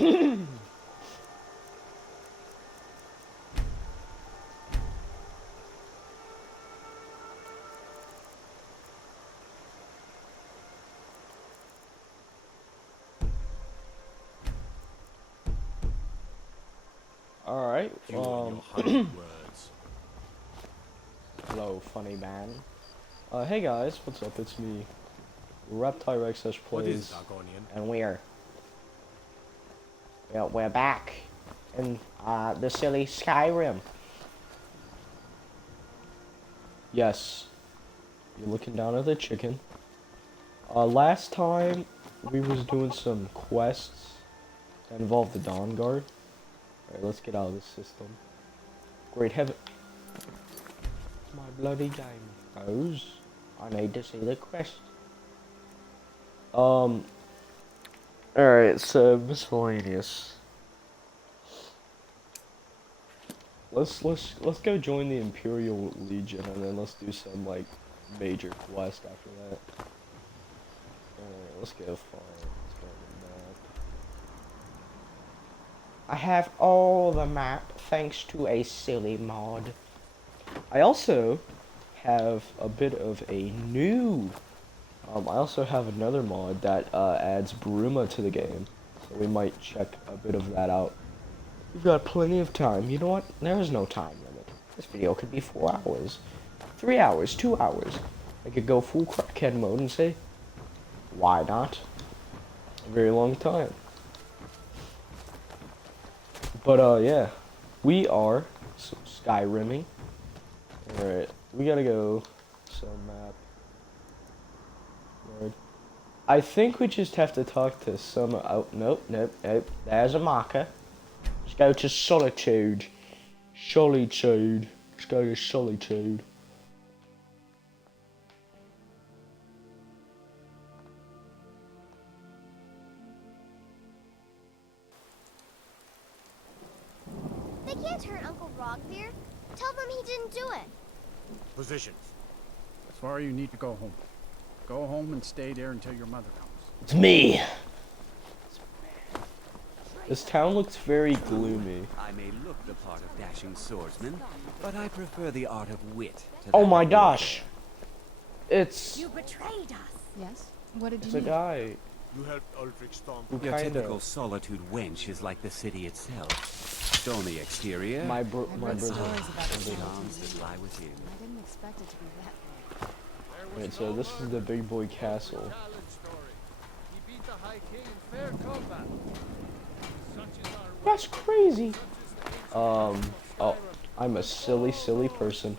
Alright, hello, funny man. Hey guys, what's up? It's me, Reptirex Plays, and we're back in the silly Skyrim. Yes, you're looking down at the chicken. Last time we was doing some quests that involved the Dawn Guard. Alright, let's get out of this system. Great heaven. My bloody game goes. I need to see the quest. Alright, so miscellaneous. Let's go join the Imperial Legion and then let's do some like major quest after that. Alright, let's go far. Let's go on the map. I have all the map thanks to a silly mod. I also have a bit of a new I also have another mod that adds Bruma to the game, so we might check a bit of that out. We've got plenty of time. You know what? There is no time limit. This video could be 4 hours, 3 hours, 2 hours. I could go full crackhead mode and say, why not? A very long time. But yeah, we are Skyrimming. Alright, we gotta go some map. I think we just have to talk to some. Oh, nope. There's a marker. Let's go to Solitude. Solitude. Let's go to Solitude. They can't hurt Uncle Rogbeer. Tell them he didn't do it. Positions. As far as you need to go home. Go home and stay there until your mother comes. It's me. This town looks very gloomy. I may look the part of dashing swordsman, but I prefer the art of wit to Oh that my of gosh. It's You betrayed us. Yes? What did it's you a do? guy You helped Ulfric Storm. who Your typical kinda solitude wench is like the city itself. Stony exterior, my I've brother. read stories about the charms solitude. that lie within. I didn't expect it to be that way. Wait, so this is the big boy castle. That's crazy. Oh, I'm a silly person.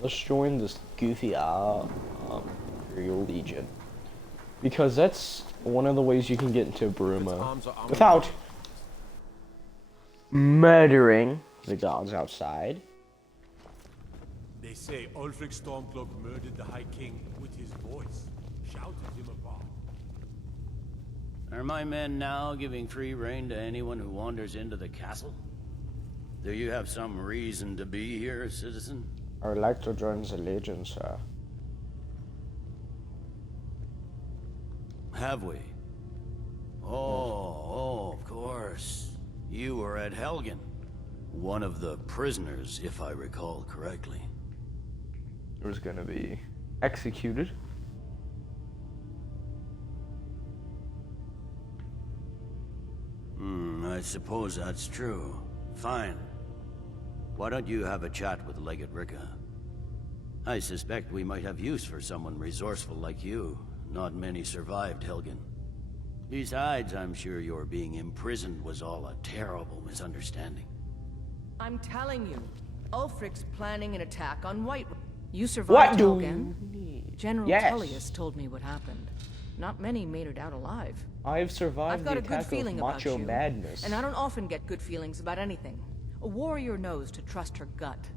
Let's join this goofy Imperial Legion. Because that's one of the ways you can get into Bruma without murdering the gods outside. They say Ulfric Stormcloak murdered the High King with his voice, shouted him apart. Are my men now giving free rein to anyone who wanders into the castle? Do you have some reason to be here, citizen? I would like to join the Legion, sir. Have we? Oh, of course. You were at Helgen. One of the prisoners, if I recall correctly. It was gonna be executed. I suppose that's true. Fine. Why don't you have a chat with Legate Ricka? I suspect we might have use for someone resourceful like you. Not many survived Helgen. Besides, I'm sure your being imprisoned was all a terrible misunderstanding. I'm telling you, Ulfric's planning an attack on White. You What survived do Helgen? you need? General Yes. Tullius told me what happened. Not many made it out alive. I've survived I've got the a good attack of feeling about Macho you, Madness. and I don't often get good feelings about anything. A warrior knows to trust her gut.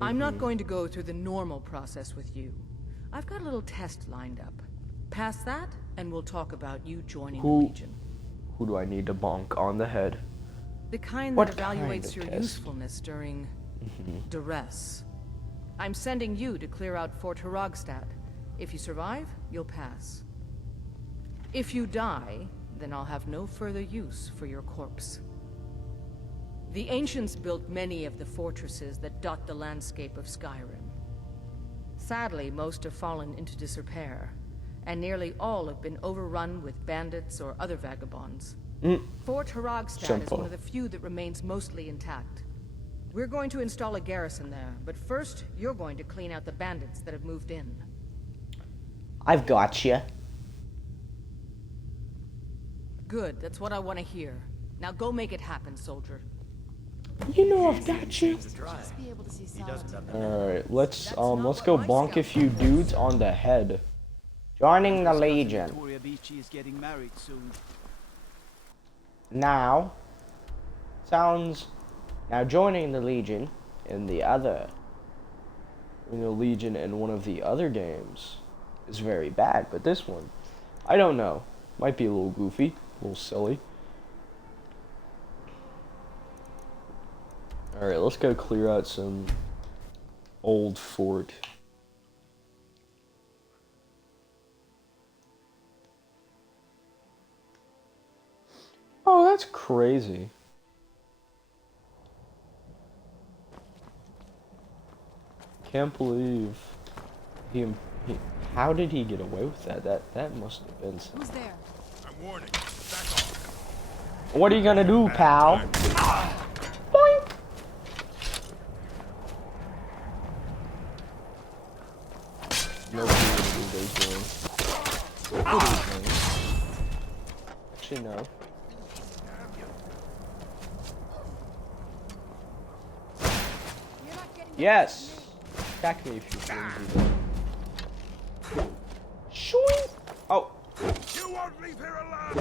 I'm not going to go through the normal process with you. I've got a little test lined up. Pass that, and we'll talk about you joining the Legion. Who do I need to bonk on the head? The kind What that kind evaluates of your test? usefulness during duress. I'm sending you to clear out Fort Herogstad. If you survive, you'll pass. If you die, then I'll have no further use for your corpse. The ancients built many of the fortresses that dot the landscape of Skyrim. Sadly, most have fallen into disrepair, and nearly all have been overrun with bandits or other vagabonds. Fort Haragstad is Simple. one of the few that remains mostly intact. We're going to install a garrison there, but first, you're going to clean out the bandits that have moved in. I've got you. Good, that's what I want to hear. Now go make it happen, soldier. You know I've got you. Just be able to see solid. All right, let's go bonk a few dudes on the head. Joining the Legion. Victoria Beachy is getting married soon. Now joining the Legion in one of the other games is very bad, but this one, I don't know, might be a little goofy, a little silly. Alright, let's go clear out some old fort. Oh, that's crazy. Can't believe he how did he get away with that? That must have been some. Who's there? I'm warning. Back off. What are you gonna do, pal? Boink. No clue what he's doing. What is he doing? Actually, no. You're not getting. Yes. Attack me if you flimsy. Shooing. Oh. You won't leave here alive.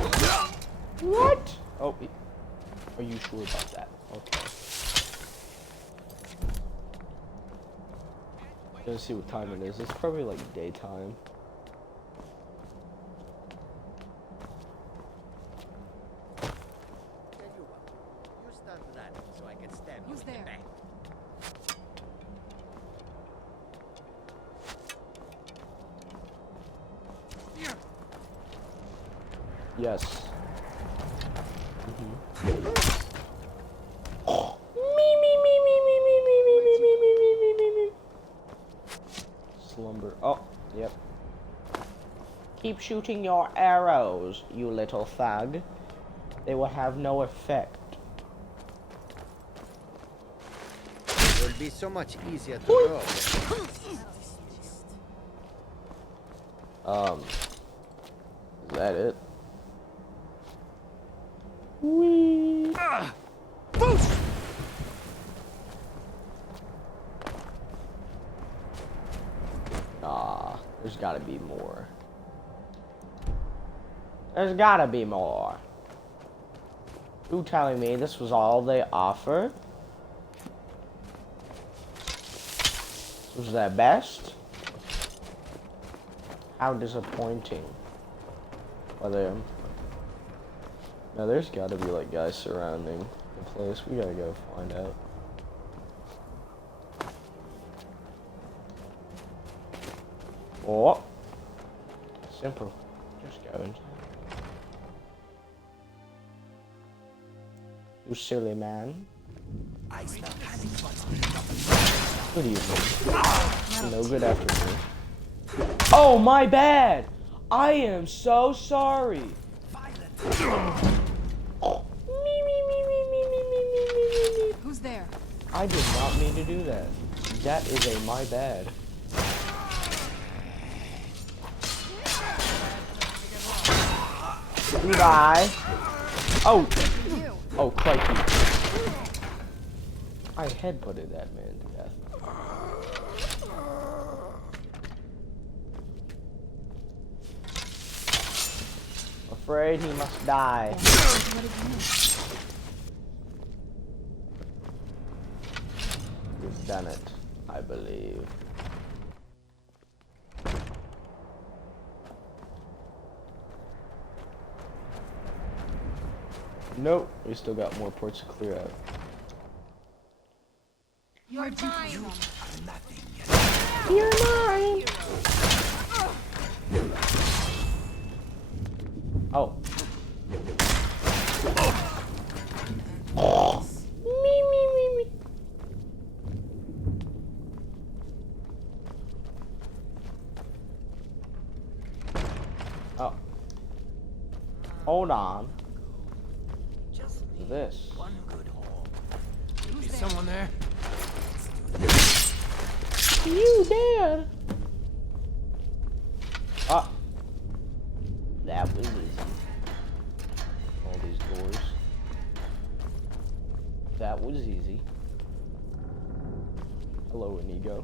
What? Oh. Are you sure about that? Okay. Let's see what time it is. It's probably like daytime. You stand that so I can stab you Who's in the there? back. Yes. Slumber. Oh, yep. Keep shooting your arrows, you little thug. They will have no effect. It will be so much easier to roll. Is that it? Whee! Nah, there's gotta be more. There's gotta be more. You telling me this was all they offered? This was their best? How disappointing. Now there's gotta be like guys surrounding the place. We gotta go find out. Oh. Simple. Just go inside. You silly man. Good evening. No good afternoon. Oh, my bad! I am so sorry. Who's there? I did not mean to do that. That is a my bad. Goodbye. Oh. You. Oh, crikey. I headbutted that man to death. Afraid he must die. What did you miss? You've done it, I believe. Nope, we still got more ports to clear out. You're mine. You're mine! Oh. Me, me, me, me. Oh. Hold on. This. One good haul. Is someone there? You there? Ah. That was easy. All these doors. That was easy. Hello, Inigo.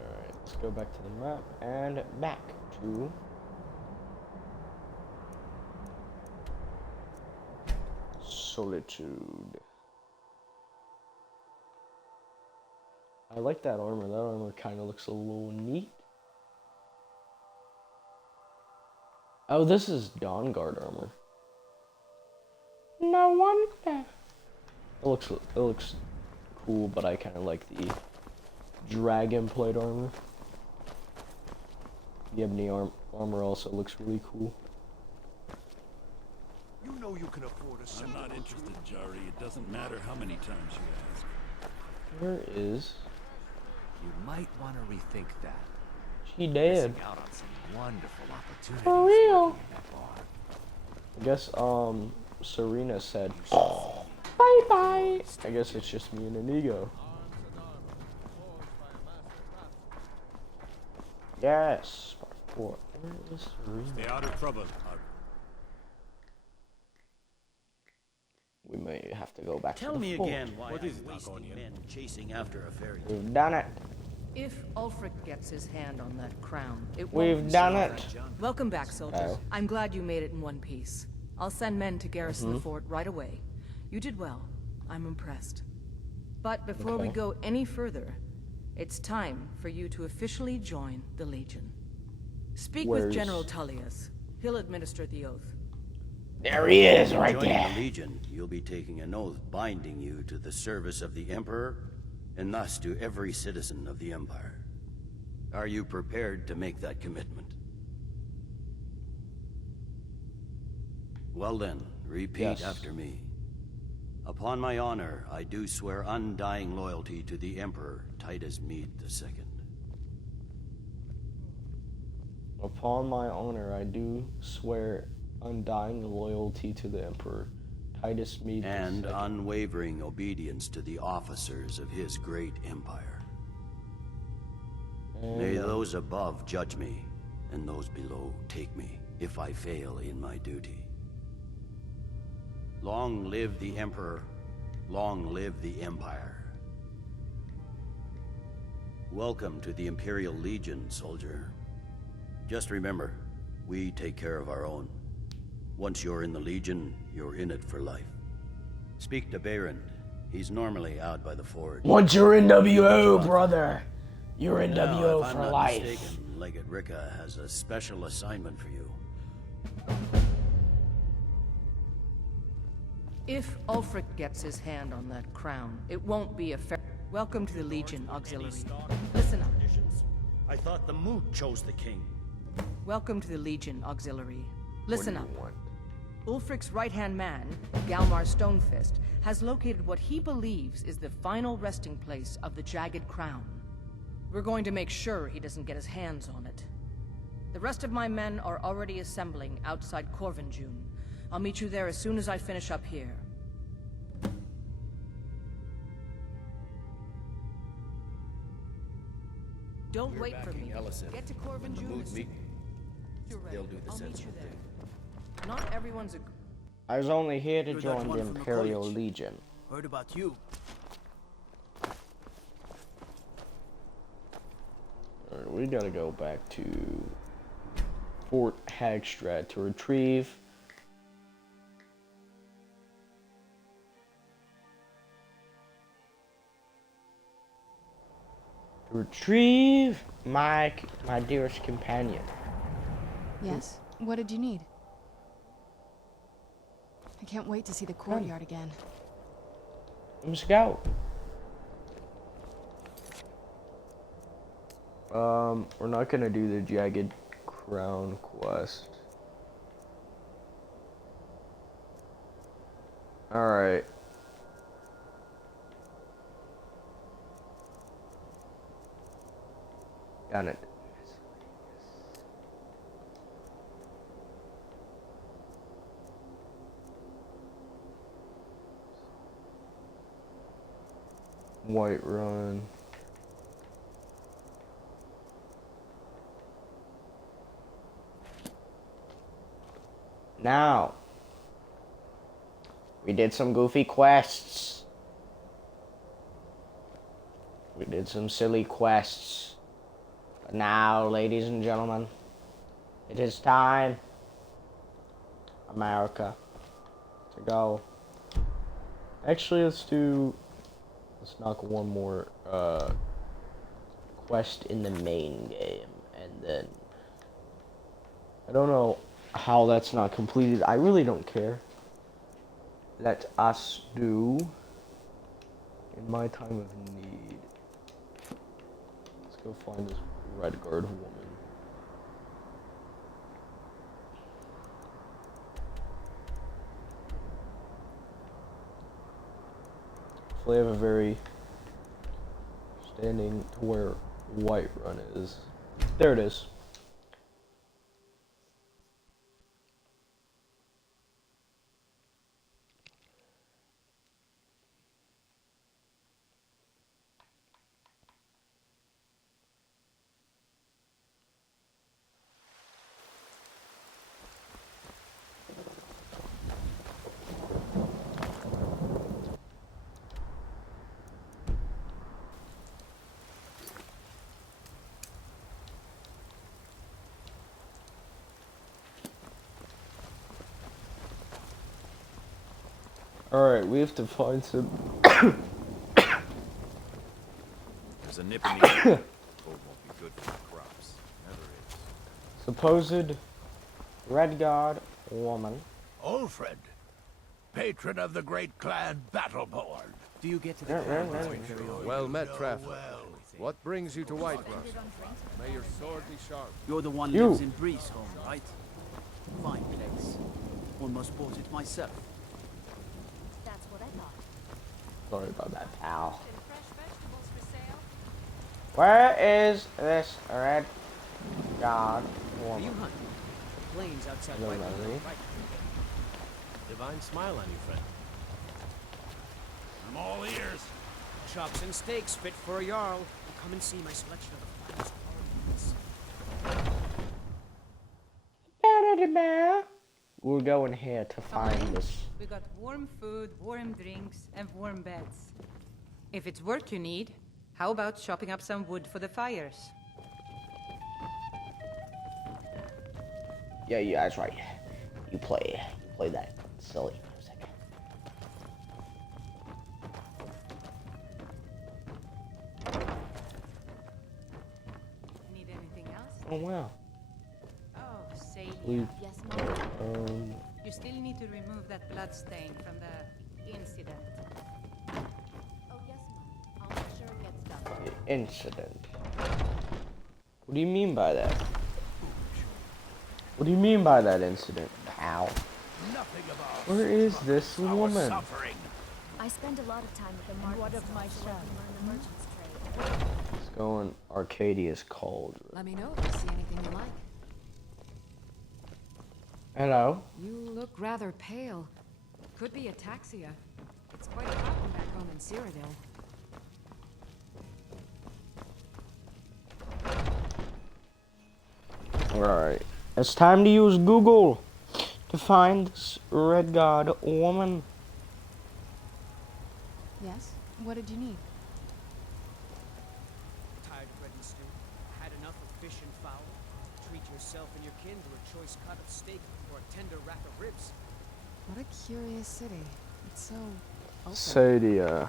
Alright, let's go back to the map and back to Solitude. I like that armor. That armor kind of looks a little neat. Oh, this is Dawn Guard armor. No wonder. It looks cool, but I kind of like the dragon plate armor. The ebony armor also looks really cool. You know you can afford a I'm not interested, Jari. It doesn't matter how many times you ask. Where is You might want to rethink that. she? Dead. Missing out on some wonderful opportunities. For real? working in that bar. I guess Serena said bye bye. I guess it's just me and Inigo. Yes. Part 4. Where is Serena? Stay out of trouble. We may have to go back Tell to the me fort. again why What I'm is it, wasting Argonian? men chasing after a fairy. We've done it. If Ulfric gets his hand on that crown, it won't We've be done so it. bad. Welcome back, soldiers. Oh. I'm glad you made it in one piece. I'll send men to garrison the fort right away. You did well. I'm impressed. But before we Okay. go any further, it's time for you to officially join the Legion. Speak with Where's- General Tullius. He'll administer the oath. There he is, right Joining there. the Legion, you'll be taking an oath binding you to the service of the Emperor, and thus to every citizen of the Empire. Are you prepared to make that commitment? Well then, repeat Yes. after me. Upon my honor, I do swear undying loyalty to the Emperor Titus Mede II. Upon my honor, I do swear undying loyalty to the Emperor Titus Mede And II. unwavering obedience to the officers of his great empire. May And, those above judge me, and those below take me, if I fail in my duty. Long live the Emperor, long live the Empire. Welcome to the Imperial Legion, soldier. Just remember, we take care of our own. Once you're in the Legion, you're in it for life. Speak to Behrend. He's normally out by the forge. Once you're in WO, brother, you're in Now, WO if I'm for not life. mistaken, Legate Ricca has a special assignment for you. If Ulfric gets his hand on that crown, it won't be a fair... Welcome to the Legion Auxiliary. Listen up. I thought the Moot chose the king. Welcome to the Legion Auxiliary. Listen What up. do you want? Ulfric's right-hand man, Galmar Stonefist, has located what he believes is the final resting place of the Jagged Crown. We're going to make sure he doesn't get his hands on it. The rest of my men are already assembling outside Corvinjune. I'll meet you there as soon as I finish up here. Don't We're wait for backing me. Ellison. Get to When the Corvinjune Moot as meet, you're ready. they'll do the I'll meet you sensible thing. there. Not everyone's a... I was only here to You're that join the one from the Imperial college. Legion. Heard about you. Alright, we gotta go back to Fort Hagstrad to retrieve my dearest companion. Yes? What did you need? I Can't wait to see the courtyard again. Let's go. We're not gonna do the Jagged Crown quest. Alright. Got it. White Run. Now, we did some goofy quests. We did some silly quests. But now, ladies and gentlemen, it is time, America, to go. Actually, let's knock one more quest in the main game, and then I don't know how that's not completed. I really don't care. Let us do in my time of need. Let's go find this Redguard woman. Hopefully I have a very standing to where White Run is. There it is. Alright, we have to find some... There's a nip in the air. Cold won't be good for the crops. Never is. supposed Redguard woman. Ulfred, patron of the great clan Battleborn. Do you get to the Well met, Traveler. What brings you to Whiterun? May your sword be sharp. You're the one who lives in Breesholm, right? Fine place. Almost bought it myself. That's what I thought. Sorry about that, pal. Where is this Redguard Are woman? you hunting? The plains outside No, Whiterun, really. right? Divine smile on you, friend. I'm all ears. Chops and steaks fit for a jarl. Come and see my selection of the finest qualities. We're going here to find this. We got warm food, warm drinks, and warm beds. If it's work you need, how about chopping up some wood for the fires? Yeah, that's right. You play that silly music. Need anything else? Oh wow. Oh, Celia. Yes, Mom. You still need to remove that blood stain from the incident. Oh, yes, Mom. I'll make sure it gets done. The incident. What do you mean by that? What do you mean by that incident, pal? Nothing about Where is this woman? suffering. I spend a lot of time with the market What of stalls my so I son? can learn the merchant's trade. Let's go in Arcadia's Cauldron. Let me know if you see anything you like. Hello? You look rather pale. Could be ataxia. It's quite a problem back home in Cyrodiil. Alright. It's time to use Google to find this Redguard woman. Yes? What did you need? Tired of bread and stew? Had enough of fish and fowl? Treat yourself and your kin to a choice cut of steak or a tender rack of ribs. What a curious city. It's so open. Sadia.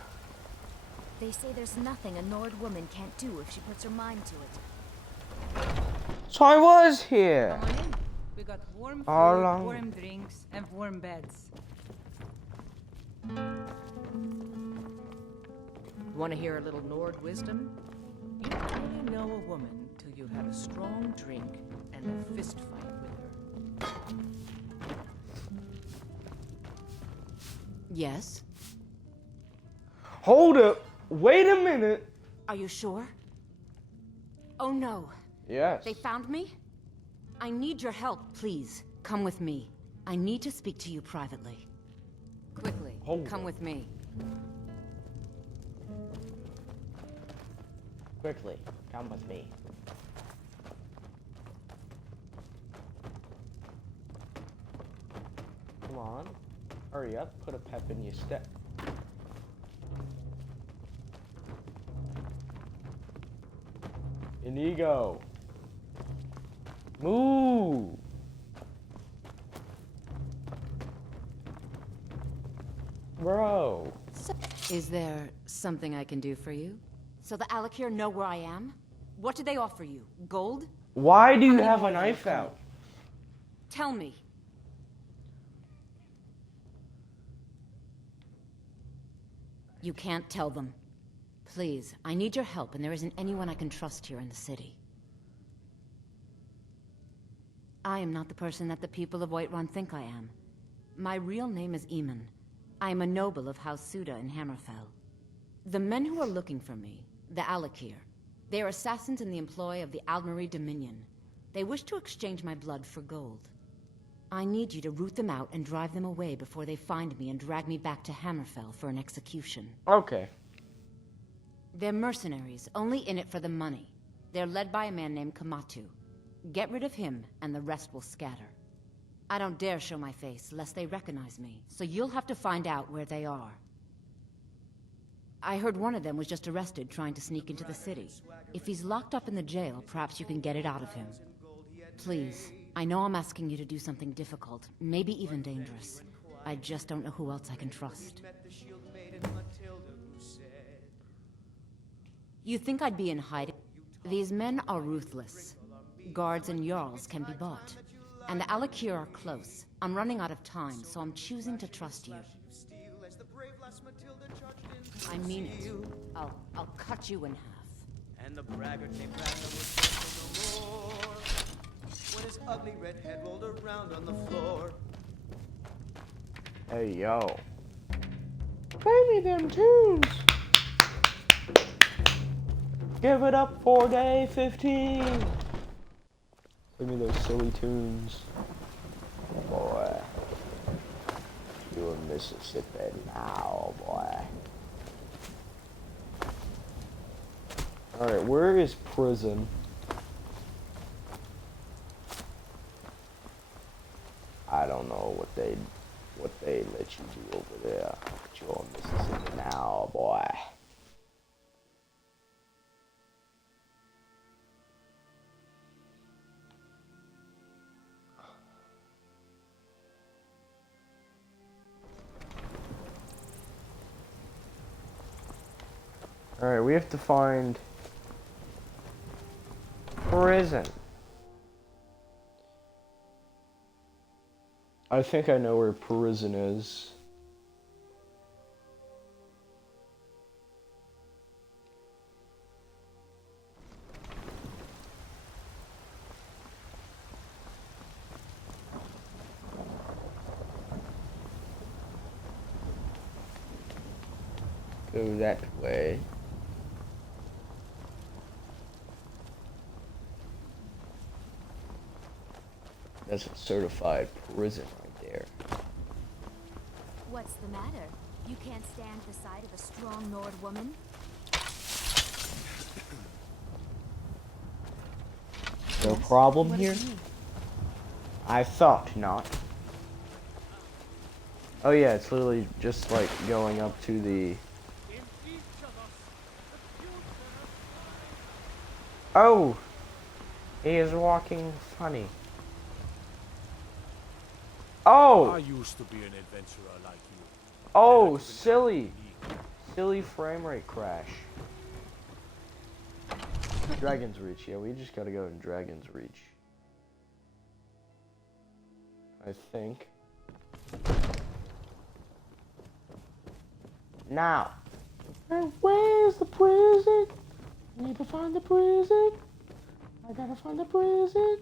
They say there's nothing a Nord woman can't do if she puts her mind to it. So I was here. Come on in. We got warm How food, long? warm drinks, and warm beds. Want to hear a little Nord wisdom? You don't really know a woman till you have a strong drink and a fist fight with her. Yes? Hold up. Wait a minute. Are you sure? Oh no. Yes. They found me? I need your help, please. Come with me. I need to speak to you privately. Quickly, come with me. Quickly, come with me. Come on. Hurry up, put a pep in your step. Inigo. Move. Bro. Is there something I can do for you? So the Alakir know where I am? What did they offer you? Gold? Why do you How have many a more knife are out? Tell me. You can't tell them. Please, I need your help, and there isn't anyone I can trust here in the city. I am not the person that the people of Whiterun think I am. My real name is Eamon. I am a noble of House Suda in Hammerfell. The men who are looking for me, the Alakir, they are assassins in the employ of the Aldmeri Dominion. They wish to exchange my blood for gold. I need you to root them out and drive them away before they find me and drag me back to Hammerfell for an execution. Okay. They're mercenaries, only in it for the money. They're led by a man named Kamatu. Get rid of him, and the rest will scatter. I don't dare show my face, lest they recognize me, so you'll have to find out where they are. I heard one of them was just arrested trying to sneak into the city. If he's locked up in the jail, perhaps you can get it out of him. Please, I know I'm asking you to do something difficult, maybe even dangerous. I just don't know who else I can trust. You think I'd be in hiding? These men are ruthless. Guards and Jarls can be bought. And the Alakir are close. I'm running out of time, so I'm choosing to trust you. I mean it. I'll cut you in half. And the braggart named Ragnar was just no more when his ugly red head rolled around on the floor. Hey, yo. Play me them tunes. Give it up for day 15. Play me those silly tunes. Boy. You in Mississippi now, boy. Alright, where is prison? I don't know what they let you do over there. But you're in Mississippi now, boy. Alright, we have to find prison. I think I know where prison is. Go that way. That's a certified prison right there. What's the matter? You can't stand the sight of a strong Nord woman? No problem What here? does it mean? I thought not. Oh yeah, it's literally just like going up to the... Oh! He is walking funny. Oh! I used to be an adventurer like you. Oh, silly! Silly frame rate crash. Dragon's Reach, yeah, we just gotta go in Dragon's Reach. I think. Now, where's the prison? I need to find the prison. I gotta find the prison.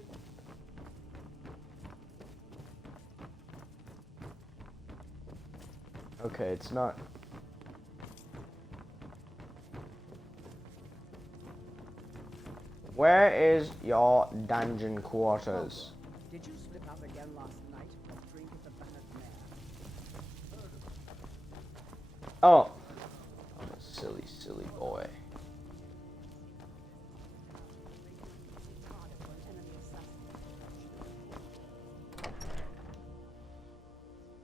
Okay, it's not. Where is your dungeon quarters? Did you slip out again last night? Drink at the Bannered Mare. Oh. I'm a silly, silly boy.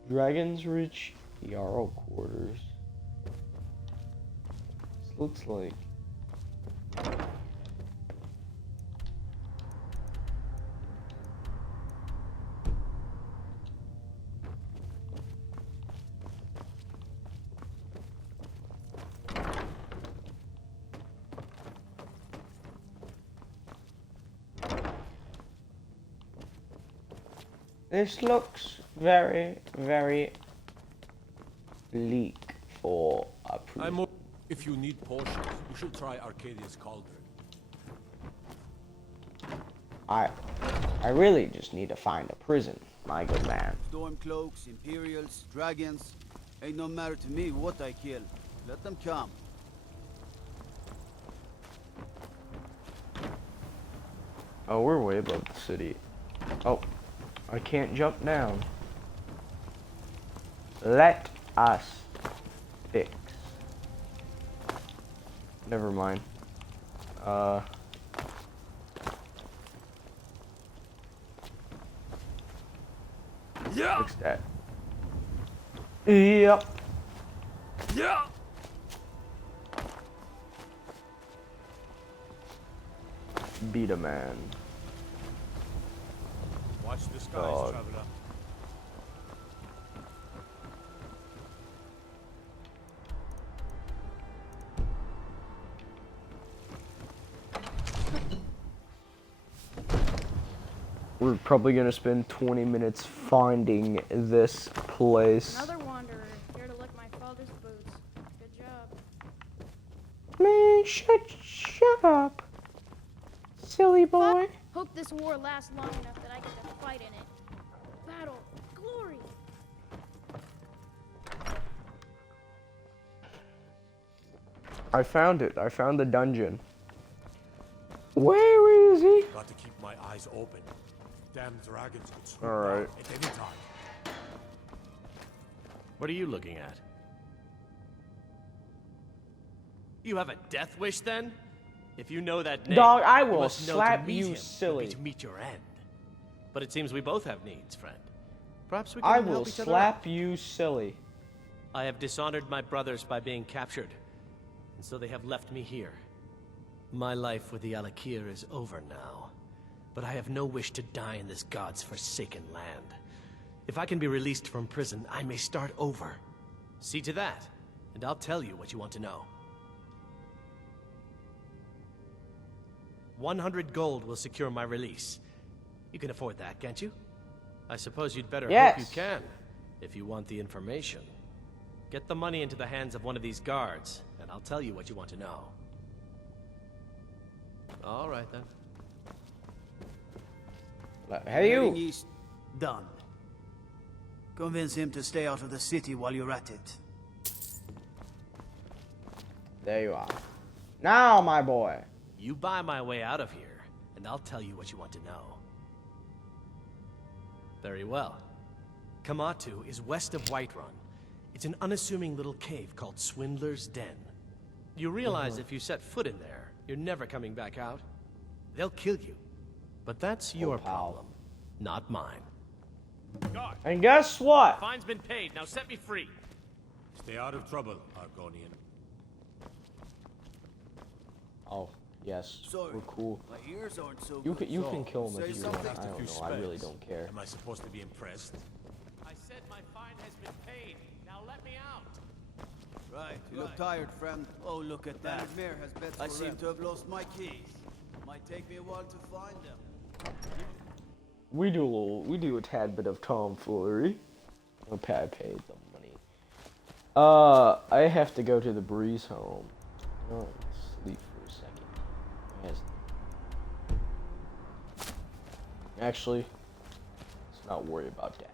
Dragon's Reach Jarl Quarters. This looks like. This looks very, very bleak for a prison. If you need potions, you should try Arcadia's Cauldron. I really just need to find a prison, my good man. Stormcloaks, Imperials, dragons. Ain't no matter to me what I kill. Let them come. Oh, we're way above the city. Oh, I can't jump down. Let us fix. Never mind. Yeah. Fix that. Yep. Yeah. Beat a man. Watch the skies, God. traveler. We're probably gonna spend 20 minutes finding this place. Another wanderer, here to lick my father's boots. Good job. Man, shut up. Silly boy. Hope this war lasts long enough that I get to fight in it. Battle, glory. I found it. I found the dungeon. Where is he? Got to keep my eyes open. Damn dragons could swoop All right. down at any time. What are you looking at? You have a death wish then? If you know that name, Dog, I you will must know slap to meet you him silly. would be to meet your end. But it seems we both have needs, friend. Perhaps we can I help will each other slap out. you silly. I have dishonored my brothers by being captured, and so they have left me here. My life with the Alakir is over now, but I have no wish to die in this god's forsaken land. If I can be released from prison, I may start over. See to that, and I'll tell you what you want to know. 100 gold will secure my release. You can afford that, can't you? I suppose you'd better Yes. hope you can, if you want the information. Get the money into the hands of one of these guards, and I'll tell you what you want to know. All right, then. Hey, Heading you. east. Done. Convince him to stay out of the city while you're at it. There you are. Now, my boy. You buy my way out of here, and I'll tell you what you want to know. Very well. Kamatu is west of Whiterun. It's an unassuming little cave called Swindler's Den. You realize if you set foot in there, you're never coming back out. They'll kill you. But that's your problem, not mine. Guard, And guess what? Fine's been paid, now set me free. stay out of trouble, Argonian. Oh, yes. Sorry, We're cool. my ears aren't so You good. can, you can kill him say if you want. something. I don't Few know. I really spells. don't care. Am I supposed to be impressed? I said my fine has been paid. Now let me out. Right, you look tired, friend. Oh, look at that. Mare has beds I seem to have lost my keys. Might take me a while to find them. We do a tad bit of tomfoolery. Okay, I paid the money. I have to go to the Breeze home. Oh, sleep for a second. Yes. Actually, let's not worry about that.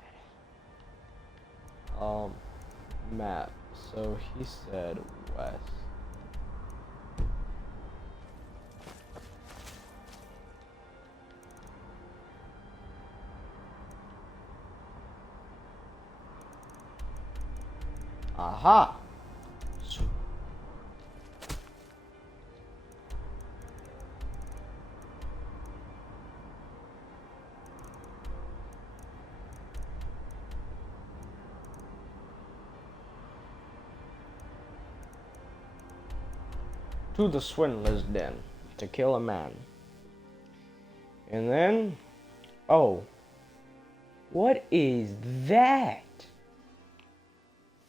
Map. So he said west. Aha! To the swindler's den to kill a man. And then, oh, what is that?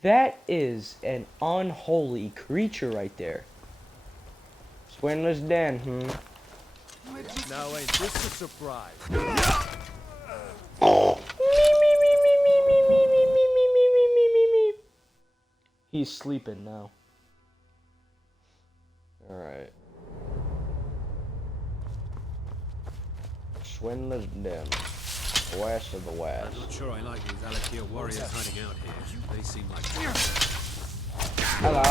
That is an unholy creature right there. Swindler's den, Now ain't this a surprise? He's sleeping now. Alright. Swindler's Den. West of the West. I'm not sure I like these Alakir warriors hiding out here. They seem like... Hello.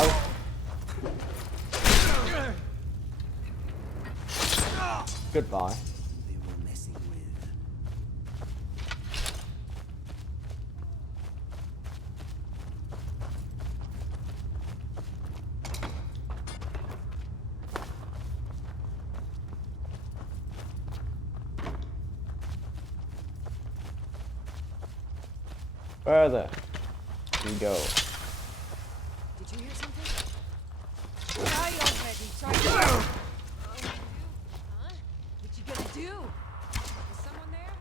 Goodbye. They were messing with. Further we go. Did you hear something? Die already! Try to... What you gonna do? Is someone there?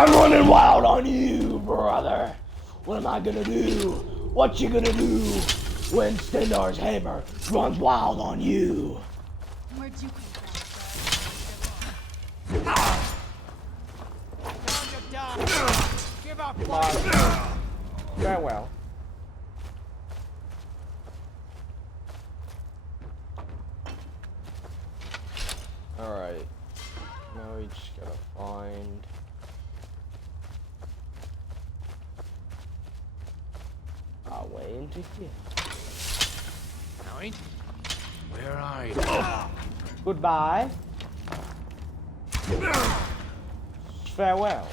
I'm running wild on you, brother. What am I gonna do? What you gonna do when Stendar's hammer runs wild on you? Where'd you come Give up! Farewell. Alright. Now we just gotta find... our way into here. Nine? Where are you? Goodbye. Farewell.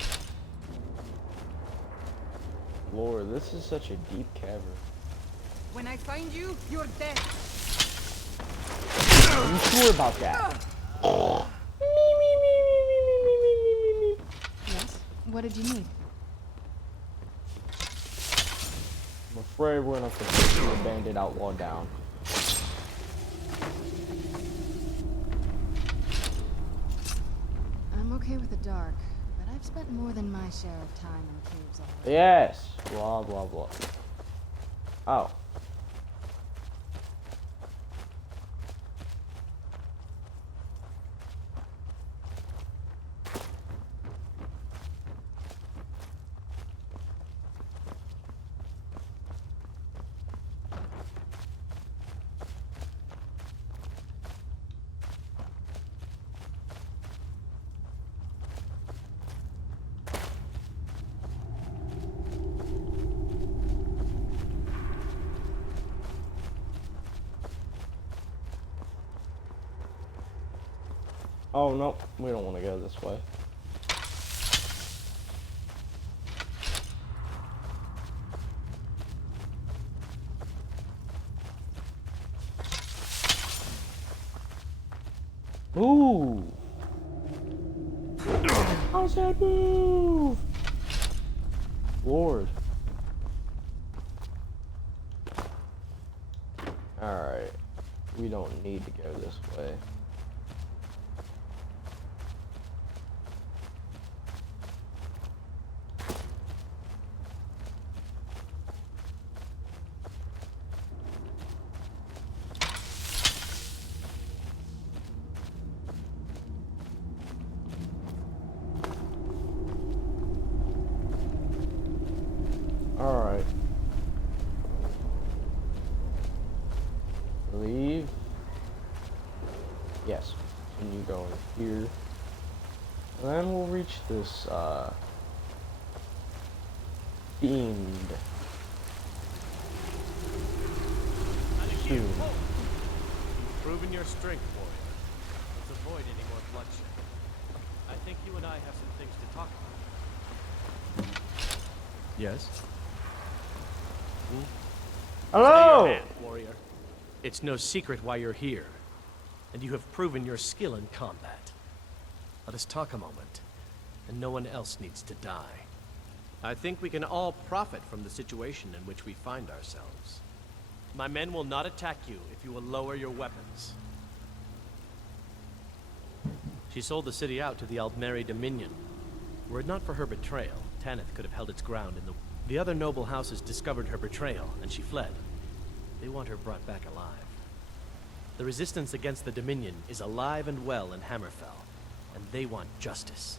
Lord, this is such a deep cavern. When I find you, you're dead. Are you sure about that? Yes? What did you need? I'm afraid we're gonna have to put the bandit outlaw down. I'm okay with the dark, but I've spent more than my share of time in caves already. Yes. Blah blah blah. Oh. Oh, no, we don't want to go this way. Ooh. How's that move? Lord. Alright. We don't need to go this way. here. And then we'll reach this, fiend. Soon. You've proven your strength, warrior. Let's avoid any more bloodshed. I think you and I have some things to talk about. Yes? Hello! Stay your hand, warrior. It's no secret why you're here, and you have proven your skill in combat. Let us talk a moment, and no one else needs to die. I think we can all profit from the situation in which we find ourselves. My men will not attack you if you will lower your weapons. She sold the city out to the Aldmeri Dominion. Were it not for her betrayal, Tanith could have held its ground in the... The other noble houses discovered her betrayal, and she fled. They want her brought back alive. The resistance against the Dominion is alive and well in Hammerfell, and they want justice.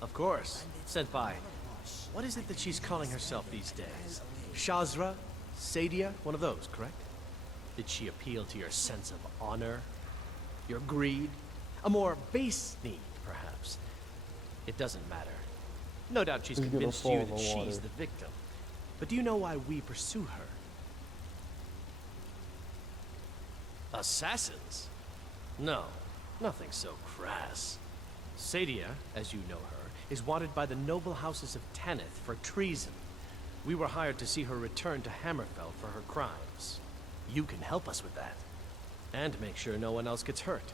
Of course. Senpai, what is it that she's calling herself these days? Shazra? Sadia? One of those, correct? Did she appeal to your sense of honor? Your greed? A more base need, perhaps? It doesn't matter. No doubt she's convinced you that she's the victim. But do you know why we pursue her? Assassins? No, nothing so crass. Sadia, as you know her, is wanted by the noble houses of Tanith for treason. We were hired to see her return to Hammerfell for her crimes. You can help us with that. And make sure no one else gets hurt.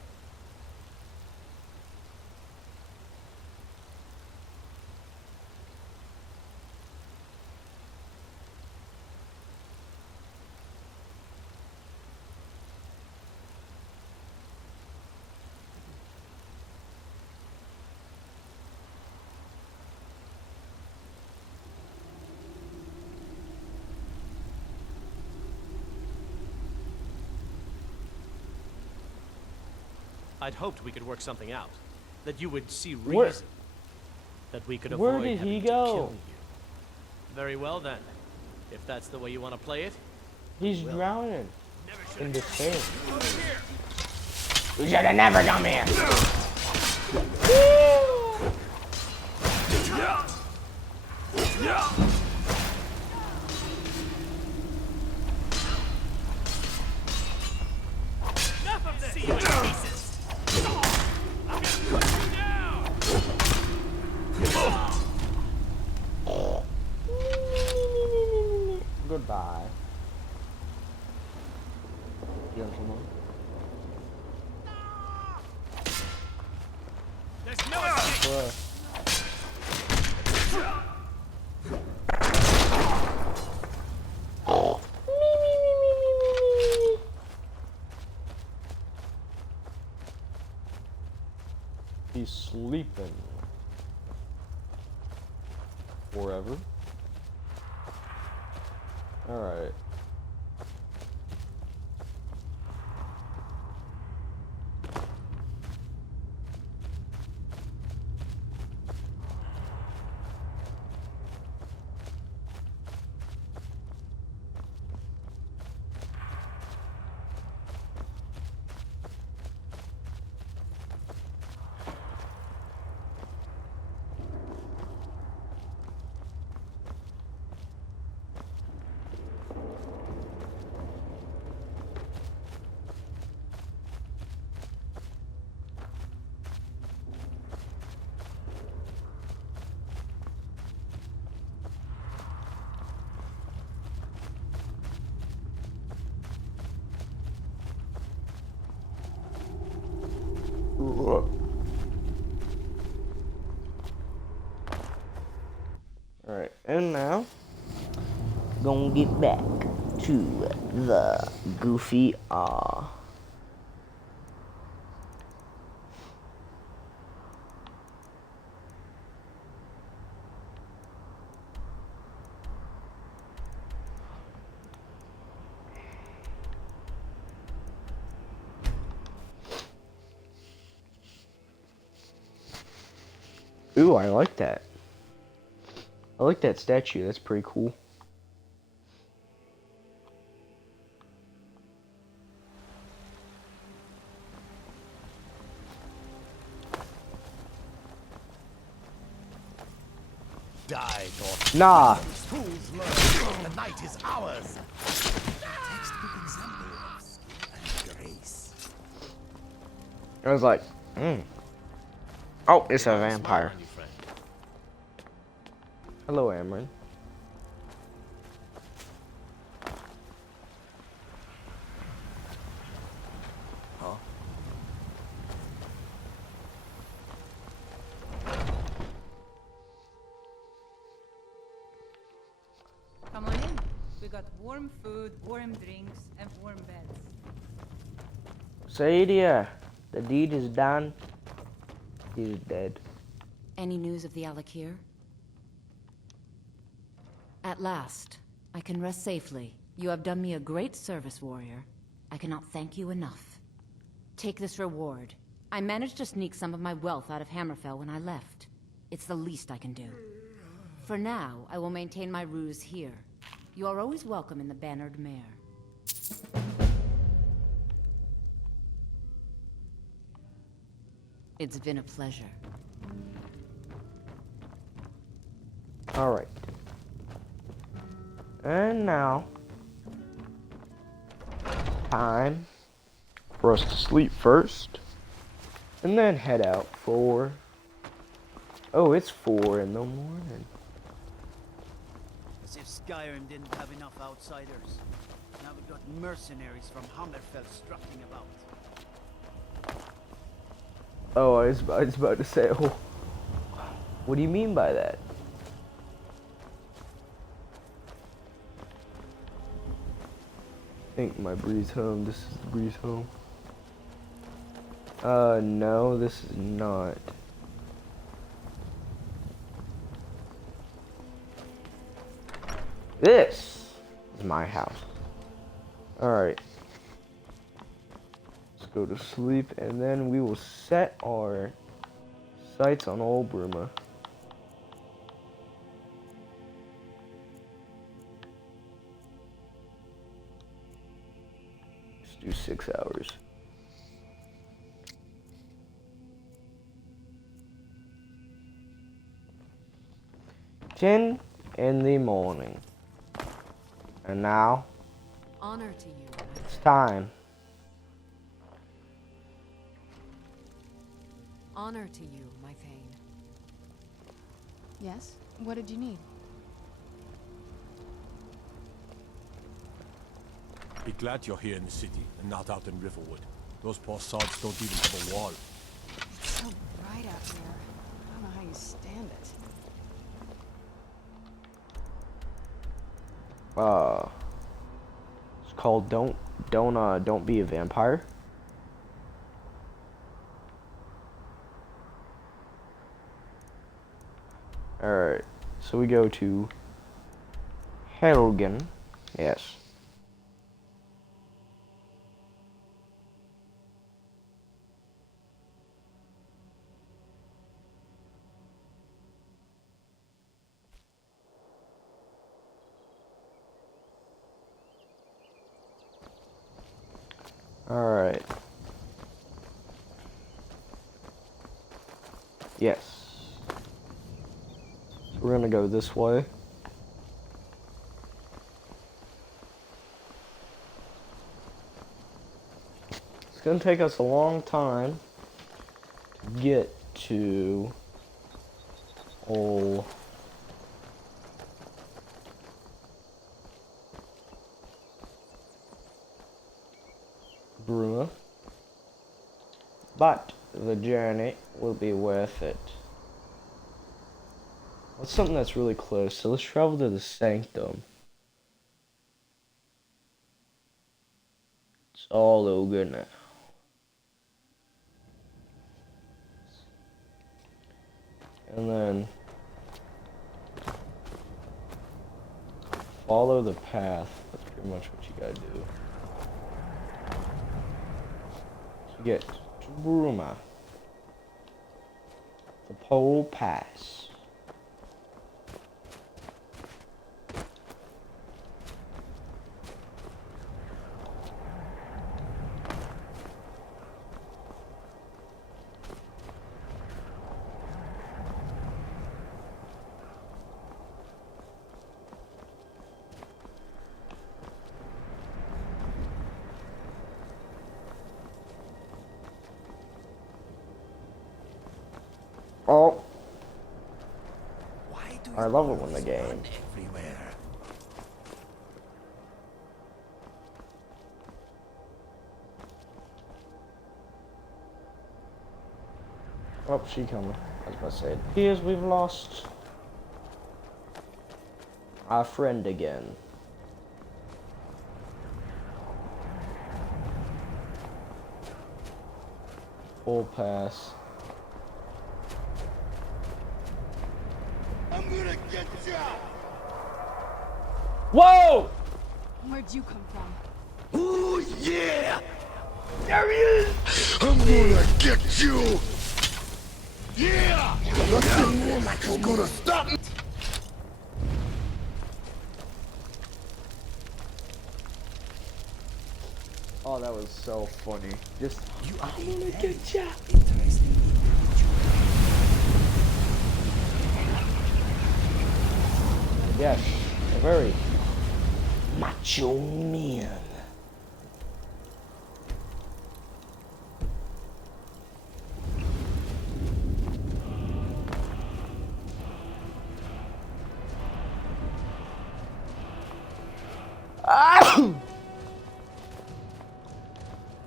I'd hoped we could work something out. That you would see reason. That we could avoid Where did having he to go? kill you. Very well then. If that's the way you want to play it. He's drowning in despair. You should have never come here. Enough of this! See you in pieces! I'm gonna put you down! Goodbye, gentlemen. There's no escape! He's sleeping forever. All right. Alright, and now, gonna get back to the Goofy R. Ooh, I like that. I like that statue. That's pretty cool. Die, Dorf. Nah. These fools learn the night is ours. Textbook example of skill and grace. I was like, oh, it's a vampire. Hello, Amron. Huh? Come on in. We got warm food, warm drinks, and warm beds. Sadia, the deed is done. He is dead. Any news of the Alakir? At last, I can rest safely. You have done me a great service, warrior. I cannot thank you enough. Take this reward. I managed to sneak some of my wealth out of Hammerfell when I left. It's the least I can do. For now, I will maintain my ruse here. You are always welcome in the Bannered Mare. It's been a pleasure. Alright. And now, time for us to sleep first, and then head out for, oh, it's 4 in the morning. As if Skyrim didn't have enough outsiders. Now we've got mercenaries from Hammerfell strutting about. Oh, I was about to say, oh, what do you mean by that? I think my breeze home. This is the breeze home. No, this is not. This is my house. Alright. Let's go to sleep, and then we will set our sights on old Bruma. Do 6 hours. 10 in the morning. And now, Honor to you. it's time. Honor to you, my Thane. Yes? What did you need? Be glad you're here in the city and not out in Riverwood. Those poor sods don't even have a wall. It's so bright out here. I don't know how you stand it. It's called Don't Be a Vampire. Alright, so we go to Helgen. Yes. Alright. Yes. So we're gonna go this way. It's gonna take us a long time to get to old Bruma, but the journey will be worth it. What's something that's really close? So let's travel to the Sanctum. It's all over now. And then follow the path. That's pretty much what you gotta do. Get to Bruma. The Pole Pass. Oh. I love it when the game. Oh, she coming. I was about to say, it appears we've lost our friend again. Full pass. I'm gonna get ya! Whoa! Where'd you come from? Ooh, yeah! There he is! I'm gonna get you! Yeah! Nothing more like is gonna stop me! Oh, that was so funny. Just, I'm gonna get ya! Yes, a very macho man. Ah!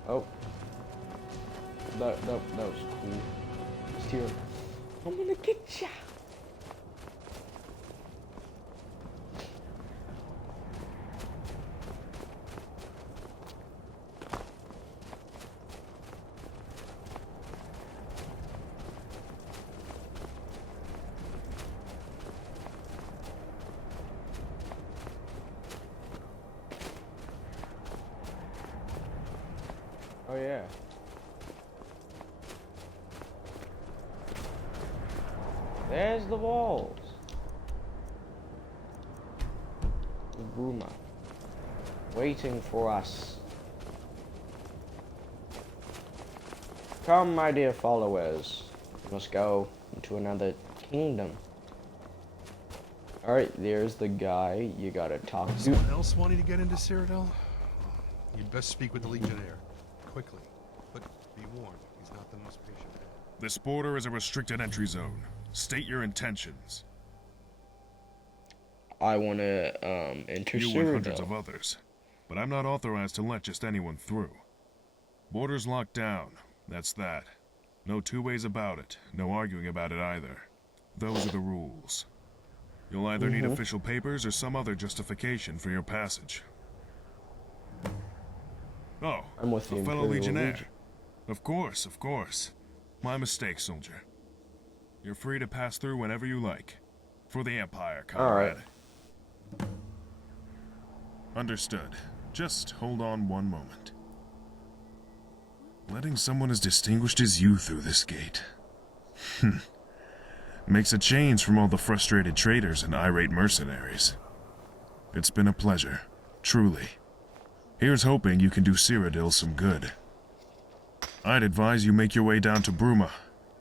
Oh. That was cool. Just here. I'm gonna get ya! Oh yeah. There's the walls. Bruma. Waiting for us. Come, my dear followers. We must go into another kingdom. Alright, there's the guy you gotta talk to. Someone else wanting to get into Cyrodiil? You'd best speak with the Legionnaire. Quickly. But be warned, he's not the most patient man. This border is a restricted entry zone. State your intentions. I wanna, enter You and hundreds Cyrodiil. of others. But I'm not authorized to let just anyone through. Border's locked down. That's that. No two ways about it. No arguing about it either. Those are the rules. You'll either need official papers or some other justification for your passage. Oh, I'm with a the fellow Imperial Legionnaire. Legion. Of course, of course. My mistake, soldier. You're free to pass through whenever you like. For the Empire, comrade. Understood. Just hold on one moment. Letting someone as distinguished as you through this gate. Makes a change from all the frustrated traders and irate mercenaries. It's been a pleasure, truly. Here's hoping you can do Cyrodiil some good. I'd advise you make your way down to Bruma.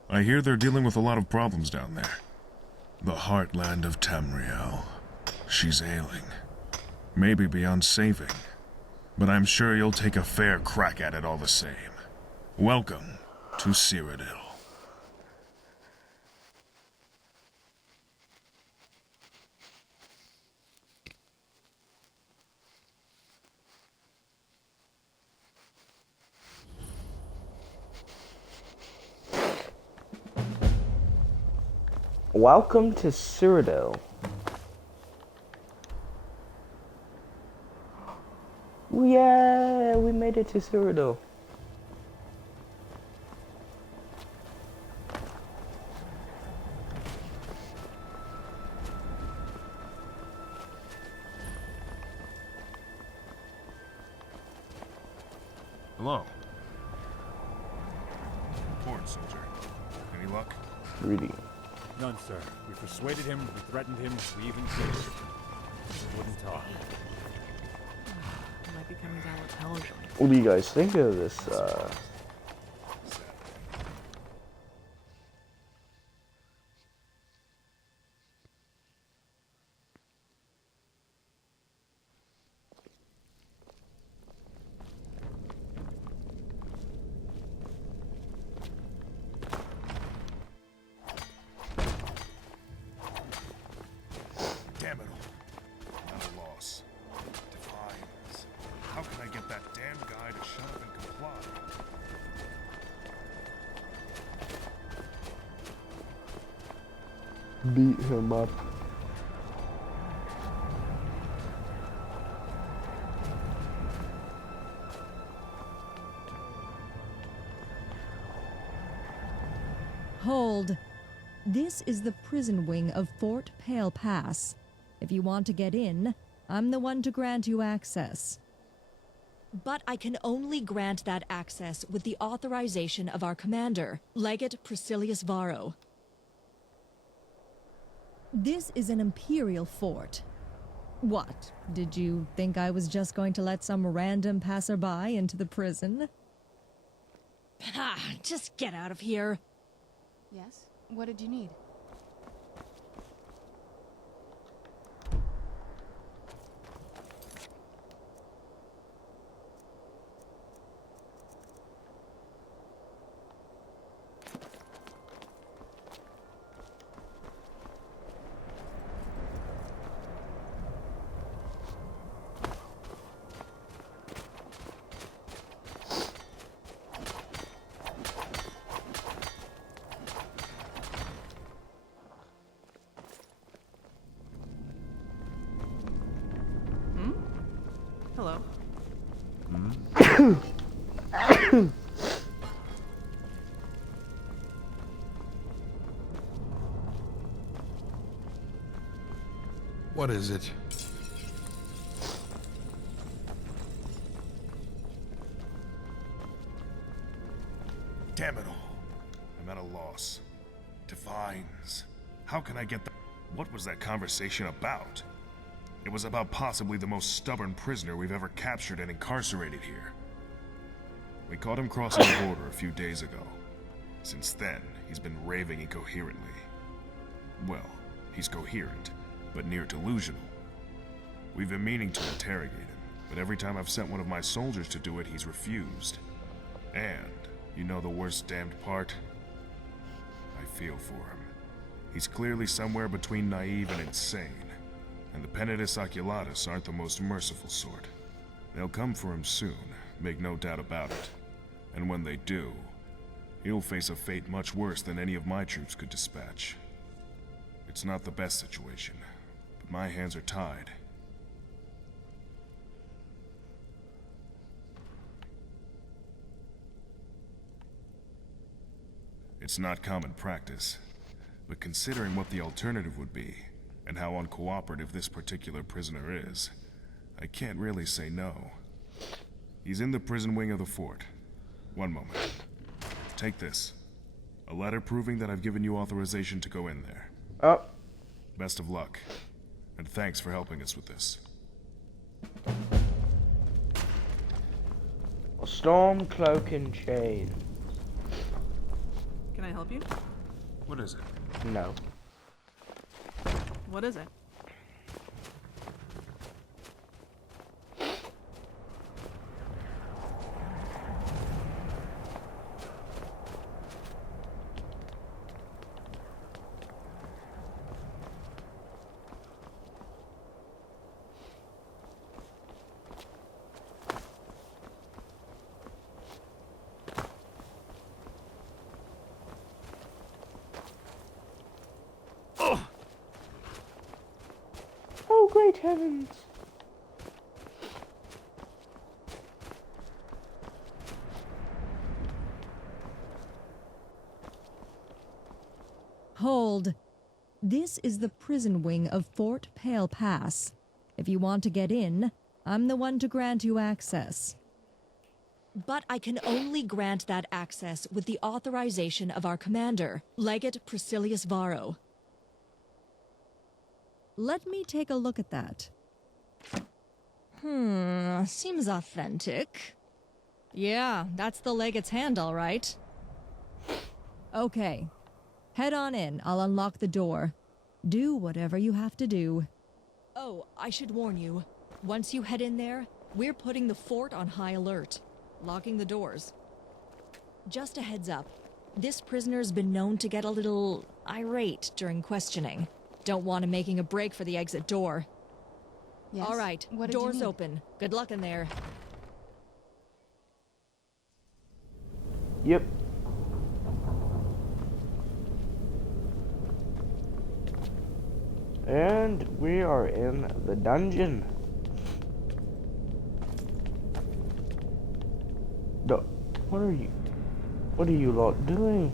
I hear they're dealing with a lot of problems down there. The heartland of Tamriel. She's ailing. Maybe beyond saving. But I'm sure you'll take a fair crack at it all the same. Welcome to Cyrodiil. Welcome to Cyrodiil. Yeah, we made it to Cyrodiil. Hello. Report, soldier. Any luck? Greedy. None, sir. We persuaded him, we threatened him, we even killed him. He wouldn't talk. Might be coming down with hell joint. What do you guys think of this, Damn it all. I'm at a loss. Defiance. How can I get that damn guy to shut up and comply? Beat him up. Hold. This is the prison wing of Fort Pale Pass. If you want to get in, I'm the one to grant you access. But I can only grant that access with the authorization of our commander, Legate Priscillius Varro. This is an imperial fort. What? Did you think I was just going to let some random passerby into the prison? Ah, just get out of here. Yes? What did you need? Hello. What is it? Damn it all. I'm at a loss. Divines. How can I get the... What was that conversation about? It was about possibly the most stubborn prisoner we've ever captured and incarcerated here. We caught him crossing the border a few days ago. Since then, he's been raving incoherently. Well, he's coherent, but near delusional. We've been meaning to interrogate him, but every time I've sent one of my soldiers to do it, he's refused. And, you know the worst damned part? I feel for him. He's clearly somewhere between naive and insane. And the Penitus Oculatus aren't the most merciful sort. They'll come for him soon, make no doubt about it. And when they do, he'll face a fate much worse than any of my troops could dispatch. It's not the best situation, but my hands are tied. It's not common practice, but considering what the alternative would be, and how uncooperative this particular prisoner is, I can't really say no. He's in the prison wing of the fort. One moment. Take this. A letter proving that I've given you authorization to go in there. Oh. Best of luck, and thanks for helping us with this. A storm cloak and chain. Can I help you? What is it? No. What is it? Oh, great heavens! Hold. This is the prison wing of Fort Pale Pass. If you want to get in, I'm the one to grant you access. But I can only grant that access with the authorization of our commander, Legate Priscillius Varro. Let me take a look at that. Seems authentic. Yeah, that's the legate's hand, all right. Okay. Head on in. I'll unlock the door. Do whatever you have to do. Oh, I should warn you. Once you head in there, we're putting the fort on high alert. Locking the doors. Just a heads up. This prisoner's been known to get a little irate during questioning. Don't want him making a break for the exit door. Yes? All right, What did you door's need? open. Good luck in there. Yep. And we are in the dungeon. What are you lot doing?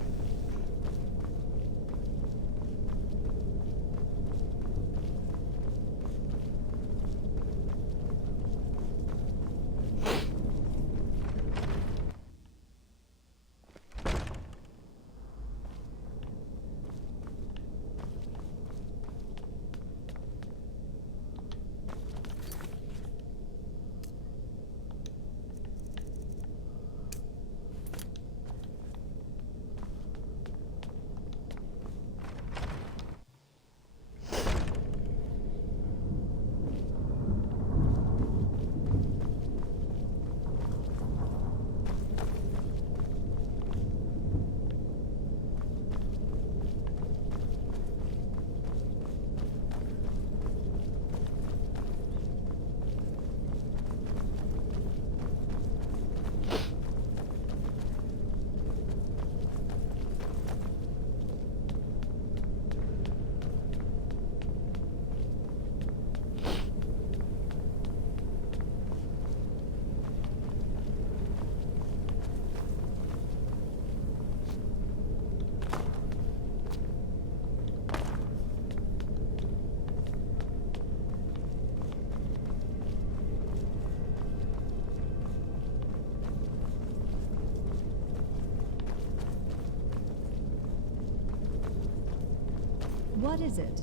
What is it?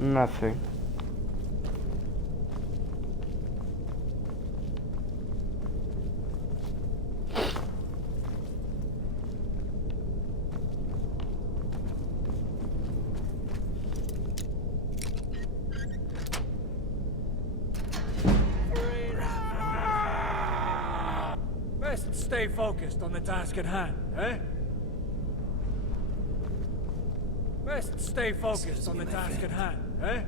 Nothing. Best stay focused on the task at hand, eh? Best stay focused on the task at hand, eh?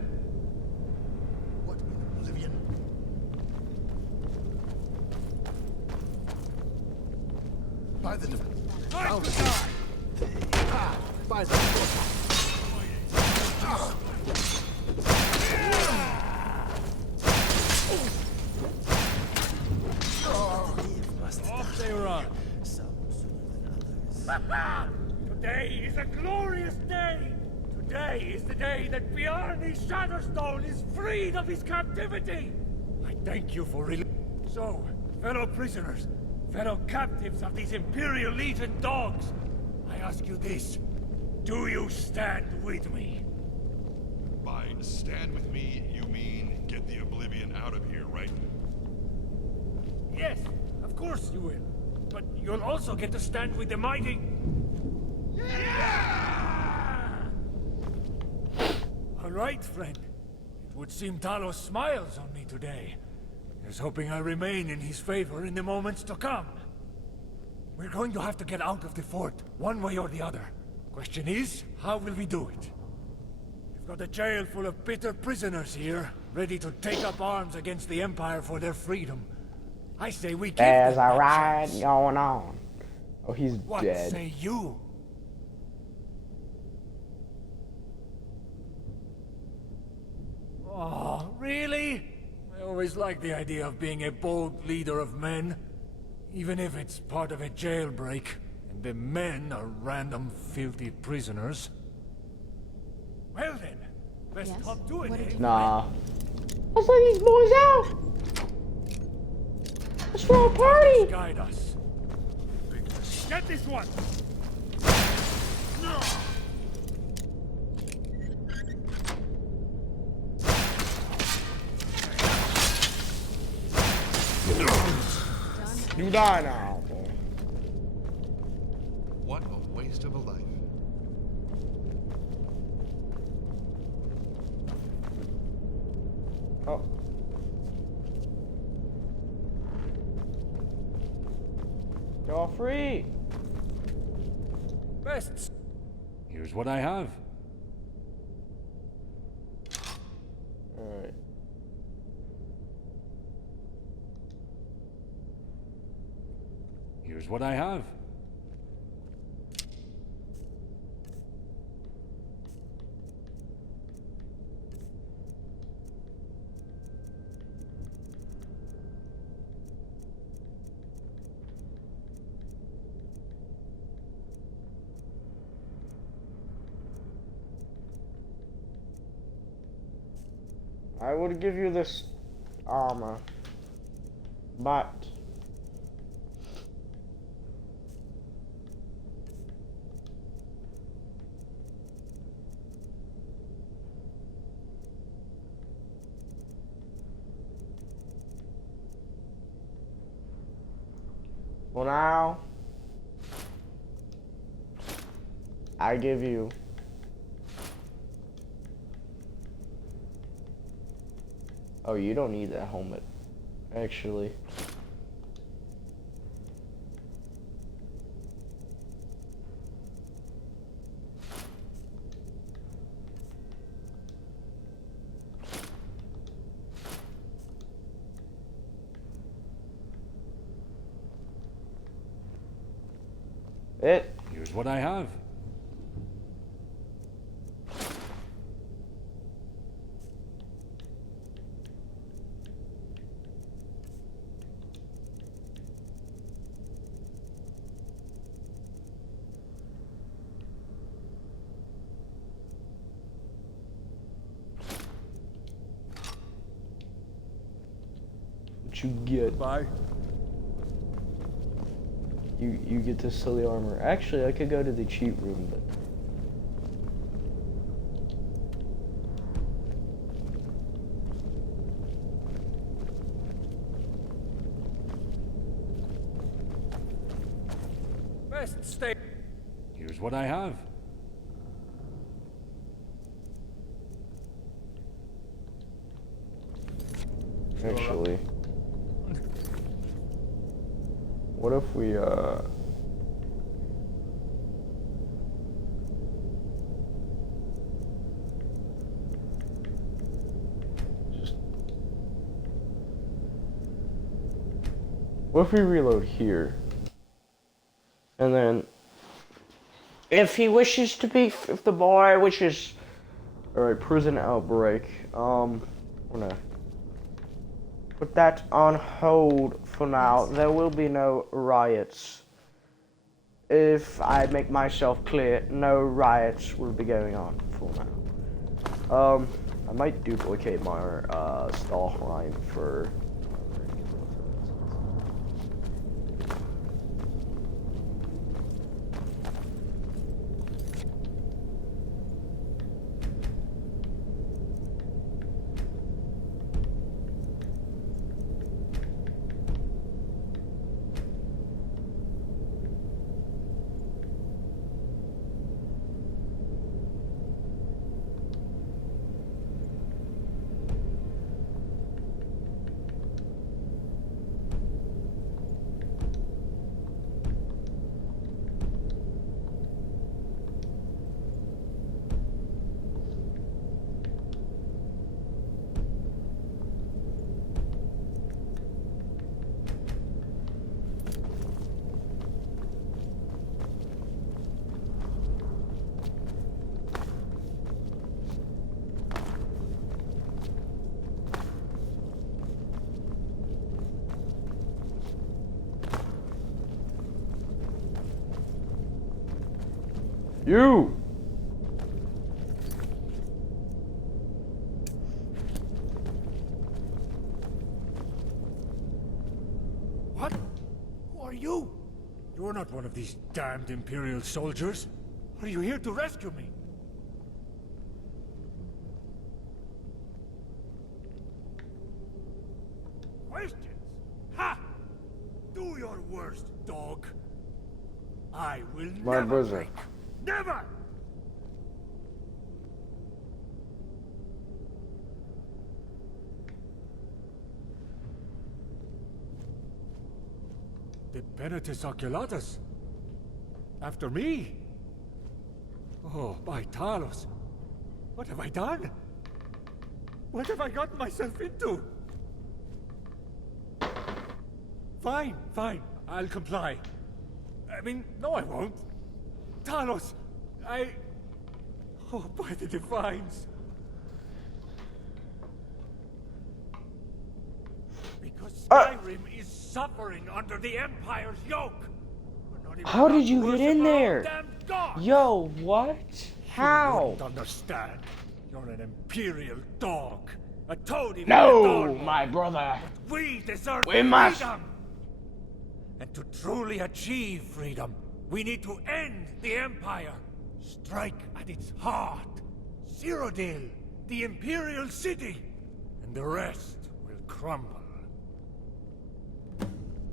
What in oblivion? By the by the Off they run. Today is a glorious day! Today is the day that Bjarni Shatterstone is freed of his captivity! I thank you for So, fellow prisoners, fellow captives of these Imperial Legion dogs, I ask you this. Do you stand with me? By stand with me, you mean get the Oblivion out of here, right? Yes, of course you will. But you'll also get to stand with the mighty... All right, friend. It would seem Talos smiles on me today. He's hoping I remain in his favor in the moments to come. We're going to have to get out of the fort, one way or the other. Question is, how will we do it? We've got a jail full of bitter prisoners here, ready to take up arms against the Empire for their freedom. I say we give There's them a that riot chance. going on. Oh, he's What dead. say you? Oh, really? I always liked the idea of being a bold leader of men. Even if it's part of a jailbreak, and the men are random filthy prisoners. Well then, best hop to it, eh? Nah. Let's let these boys out! Let's throw a party! Guide us. Get this one! No! You die now, boy. What a waste of a life. Oh. You're free! Best Here's what I have. Alright. Here's what I have. I would give you this armor, but well, now I give you oh, you don't need that helmet, actually. Here's what I have. What you get? Bye. You get this silly armor. Actually, I could go to the cheat room, but Best stay. Here's what I have. actually, what if we just what if we reload here? And then if he wishes to be, if the boy wishes, alright, prison outbreak, we're gonna put that on hold for now. There will be no riots. If I make myself clear, no riots will be going on for now. I might duplicate my stall line for you. What? Who are you? You're not one of these damned Imperial soldiers. Are you here to rescue me? Questions? Ha! Do your worst, dog. I will My never brother. break. Never! The Penitus Oculatus. After me? Oh, my Talos. What have I done? What have I gotten myself into? Fine, fine. I'll comply. I mean, no I won't. Talos, Oh, by the Divines. Because Skyrim is suffering under the Empire's yoke. How did you get in there? Yo, what? How? You wouldn't understand. You're an Imperial dog. A toady. No, my brother. But we deserve We must. freedom. And to truly achieve freedom, we need to end the Empire. Strike at its heart. Cyrodiil, the Imperial city. And the rest will crumble.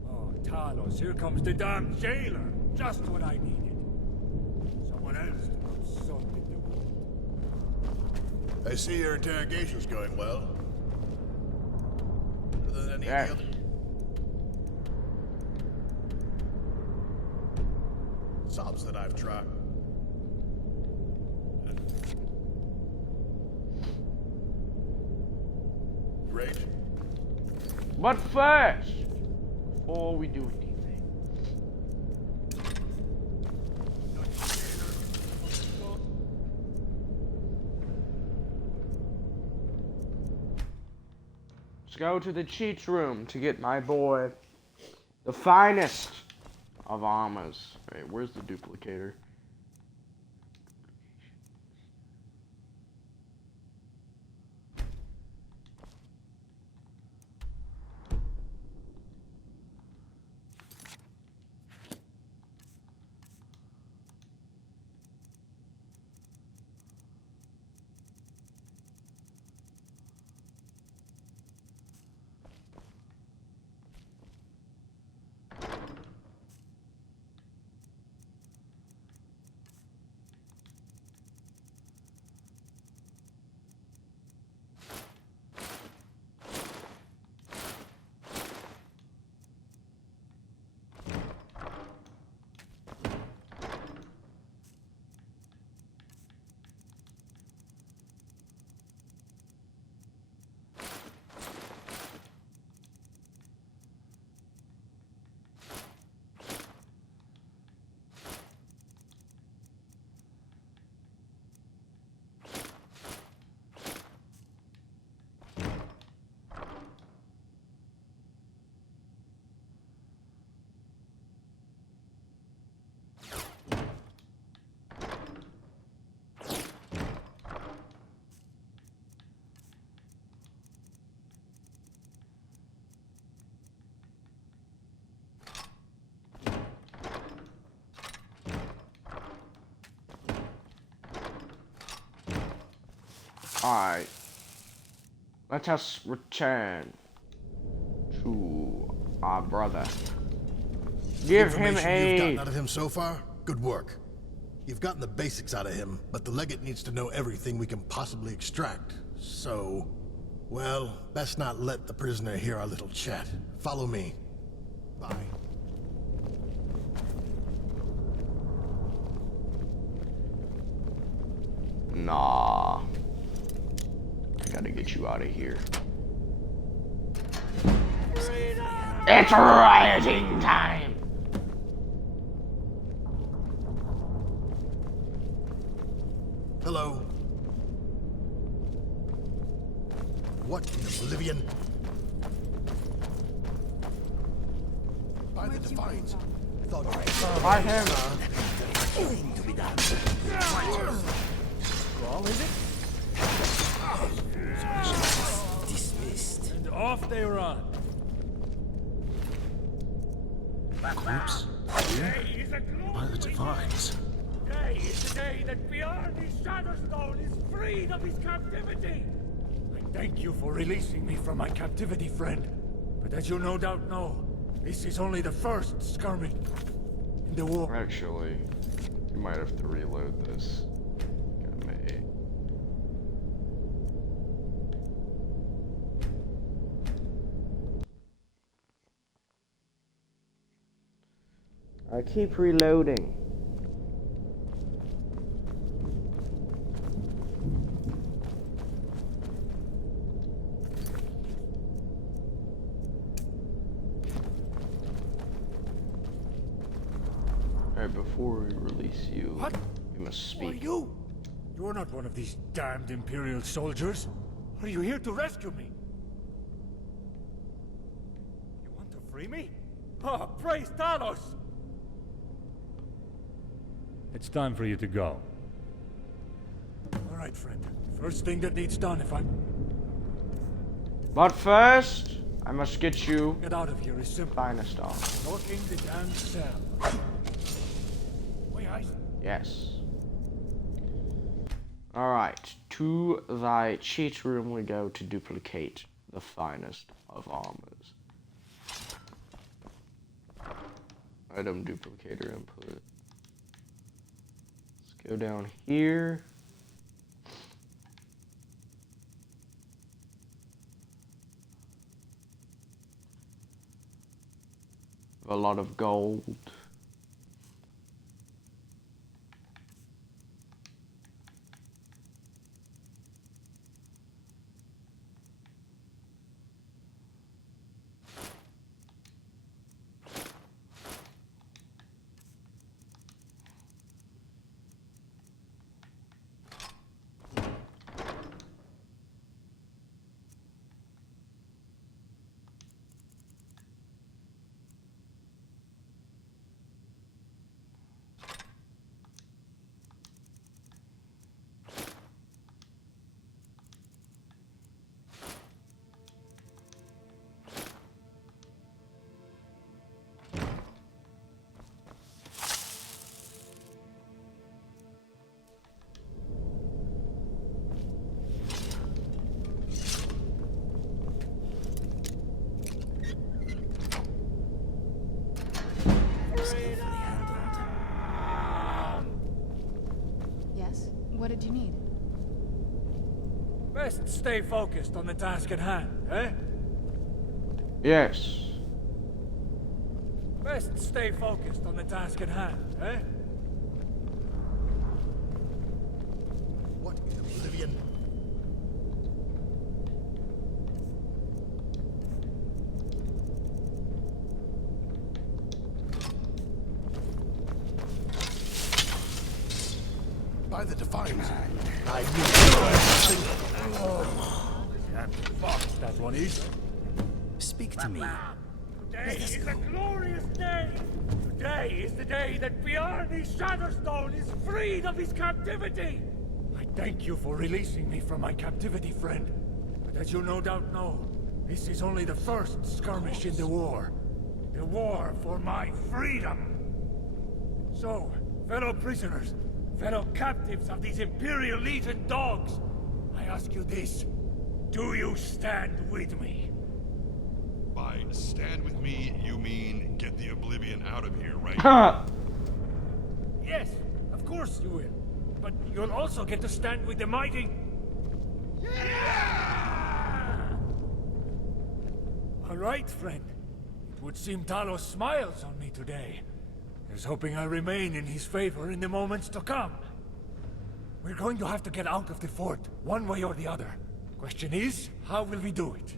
Oh, Talos, here comes the damn jailer. Just what I needed. Someone else to rub salt in the wound. I see your interrogation's going well. Other than any Yeah. other jobs that I've tried. Great. But first, before we do anything, let's go to the cheats room to get my boy the finest of armors. Wait, where's the duplicator? Alright. Let us return to our brother. Give him Information aid. you've gotten out of him so far? Good work. You've gotten the basics out of him, but the Legate needs to know everything we can possibly extract. So, well, best not let the prisoner hear our little chat. Follow me. Bye. Nah. I gotta get you out of here. It's rioting time! Hello. What in oblivion? By the Divines. Thought By him, Killing to be done. Scrawl, is it? Dismissed. And off they run. Groups here by the Divines. Today is the day that beyond his Shadowstone is freed of his captivity. I thank you for releasing me from my captivity, friend. But as you no doubt know, this is only the first skirmish in the war. Actually, you might have to reload this. I keep reloading. Before we release you, What? we must Who are speak. you? You're not one of these damned Imperial soldiers. Are you here to rescue me? You want to free me? Oh, praise Talos! It's time for you to go. All right, friend. First thing that needs done if I'm... But first, I must get you Get out of here is simple. finest off. Locking the damn cell. Wait, Yes. Alright, to thy cheat room we go to duplicate the finest of armors. Item duplicator input. Let's go down here. A lot of gold. Yes? What did you need? Best stay focused on the task at hand, eh? Yes. Best stay focused on the task at hand, eh? What in oblivion? By the Defiance, I Fuck, that one is. Speak to me. Today is a glorious day! Today is the day that Bjarni Shadowstone is freed of his captivity! I thank you for releasing me from my captivity, friend. But as you no doubt know, this is only the first skirmish in the war. The war for my freedom! So, fellow prisoners, fellow captives of these Imperial Legion dogs, I ask you this. Do you stand with me? By stand with me, you mean get the Oblivion out of here, right? Yes, of course you will. But you'll also get to stand with the mighty... All right, friend. It would seem Talos smiles on me today. He's hoping I remain in his favor in the moments to come. We're going to have to get out of the fort, one way or the other. Question is, how will we do it?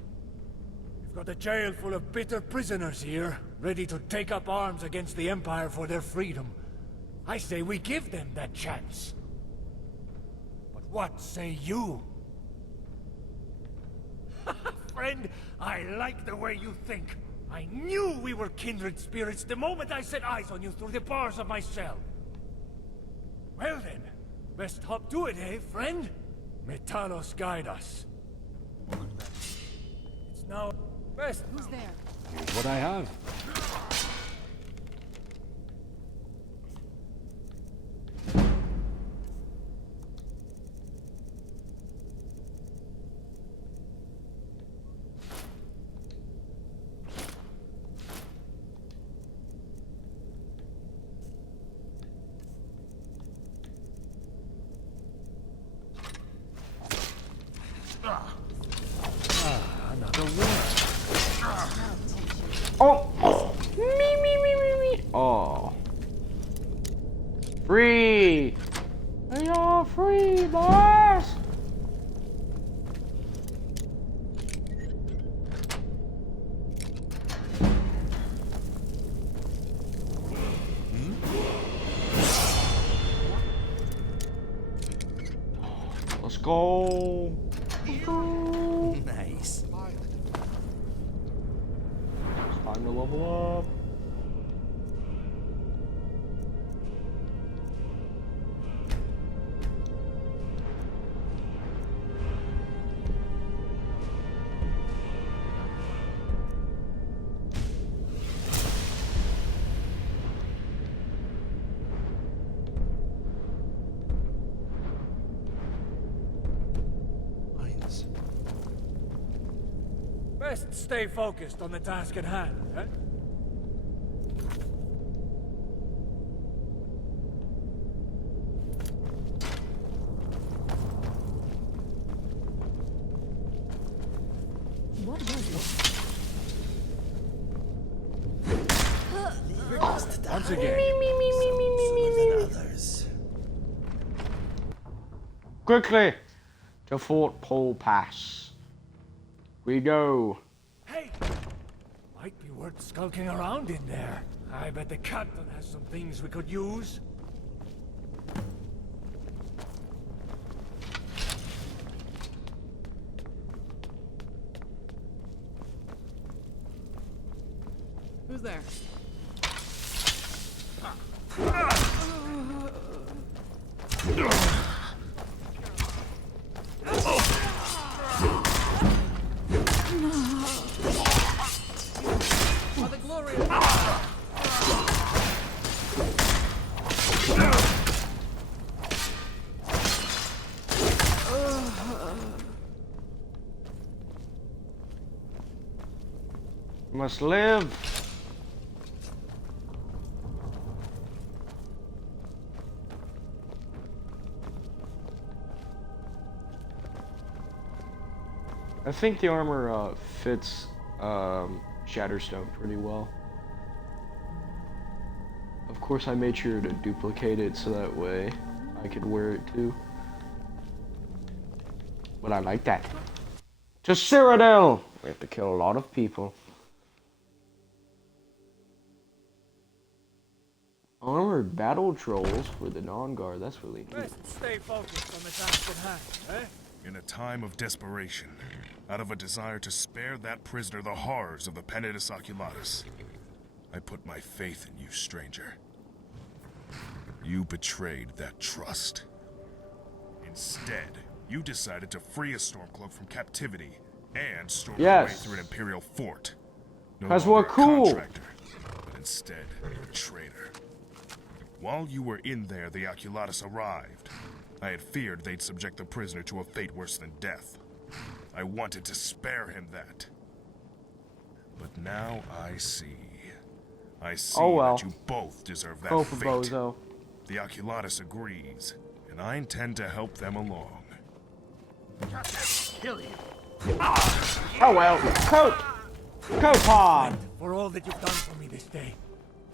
We've got a jail full of bitter prisoners here, ready to take up arms against the Empire for their freedom. I say we give them that chance. But what say you? Friend, I like the way you think. I knew we were kindred spirits the moment I set eyes on you through the bars of my cell. Well then, best hop to it, eh, friend? May Talos guide us. It's now best. Who's there? Here's what I have. Another one. Oh! Me. Oh. Free! We are free, boys! Let's go. Nice. It's time to level up. Best stay focused on the task at hand, eh? What was it? Once again. Quickly to Fort Pole Pass. We go. Hey! Might be worth skulking around in there. I bet the captain has some things we could use. Who's there? For the glory of Must live. I think the armor fits Shatterstone pretty well. Of course, I made sure to duplicate it so that way I could wear it too. But I like that. To Cyrodiil! We have to kill a lot of people. Armored battle trolls for the non-guard. That's really neat. Best stay focused on the task at hand, eh? In a time of desperation, out of a desire to spare that prisoner the horrors of the Penitus Oculatus, I put my faith in you, stranger. You betrayed that trust. Instead, you decided to free a Stormcloak from captivity and storm your way through an Imperial fort. No Because longer we're cool. a contractor, but instead a traitor. While you were in there, the Oculatus arrived. I had feared they'd subject the prisoner to a fate worse than death. I wanted to spare him that. But now I see. I see that you both deserve that Go for fate. Bozo. The Oculatus agrees, and I intend to help them along. Kill you. Oh well. Copod! For all that you've done for me this day.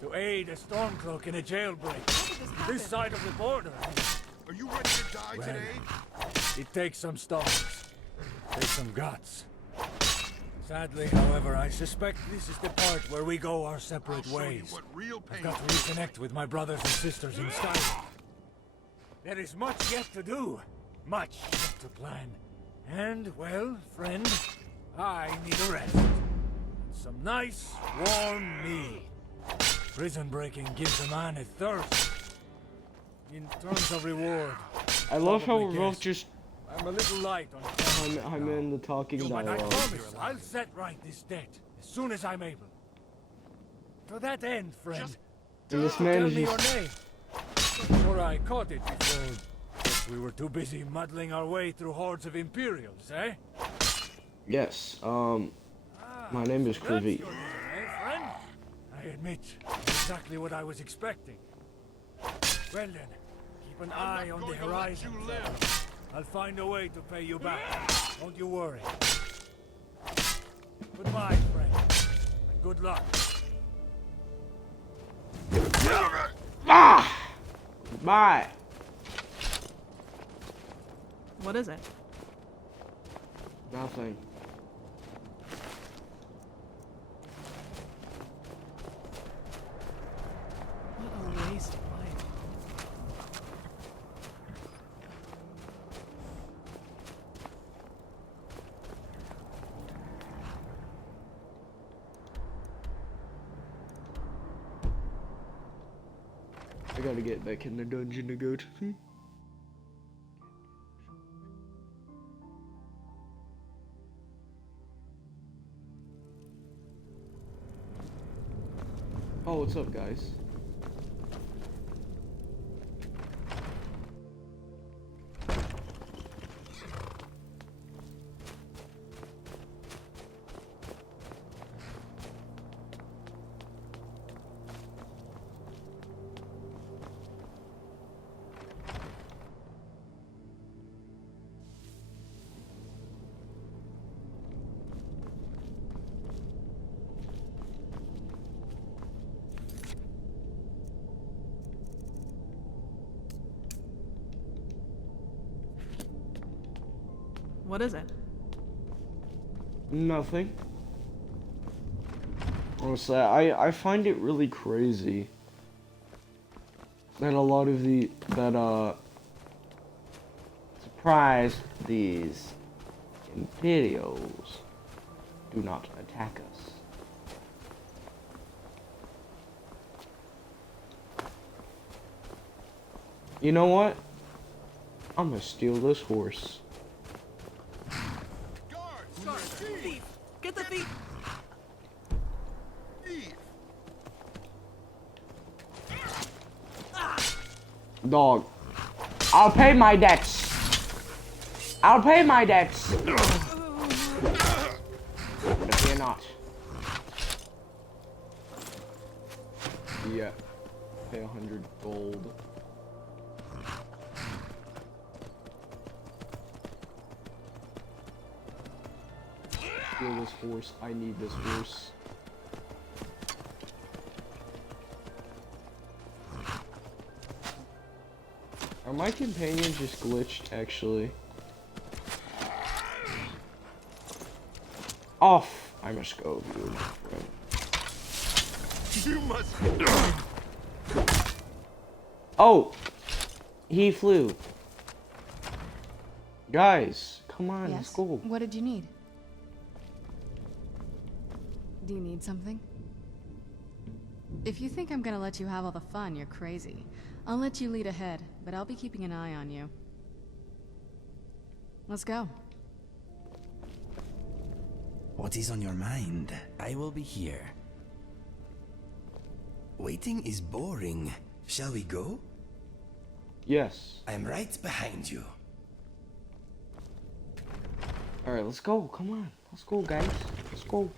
To aid a Stormcloak in a jailbreak. This side of the border. Are you ready to die today? It takes some stomachs. Takes some guts. Sadly, however, I suspect this is the part where we go our separate ways. I've got to reconnect with my brothers and sisters in Skyrim. There is much yet to do. Much yet to plan. And, well, friend, I need a rest. Some nice, warm meat. Prison breaking gives a man a thirst. In terms of reward, I love how we're both just. I'm a little light on. I'm in the talking But I dialogue. promise I'll set right this debt as soon as I'm able. To that end, friend, And this tell man me is your just. name. I'm sure I caught it before. But we were too busy muddling our way through hordes of Imperials, eh? Yes. My name is That's Krivy. your name, eh, friend? I admit, exactly what I was expecting. Well then, keep an eye on the horizon. I'll find a way to pay you back. Don't you worry. Goodbye, friend. And good luck. Ah! Bye. What is it? Nothing. What a waste of life. I gotta get back in the dungeon to go to the... Oh, what's up, guys? What is it? Nothing. Honestly, I find it really crazy that a lot of surprise, these Imperials do not attack us. You know what? I'm gonna steal this horse. Thief! Get the thief! Dog. I'll pay my debts. I'll pay my debts. But fear not. Yeah. Pay 100 gold. Steal this horse. I need this horse. Are my companions just glitched, actually? Off! I must go, you, my friend. You must... Oh! He flew. Guys, come on, let's Yes? go. What did you need? Do you need something? If you think I'm gonna let you have all the fun, you're crazy. I'll let you lead ahead, but I'll be keeping an eye on you. Let's go. What is on your mind? I will be here. Waiting is boring. Shall we go? Yes. I'm right behind you. Alright, let's go. Come on. Let's go, guys. Let's go.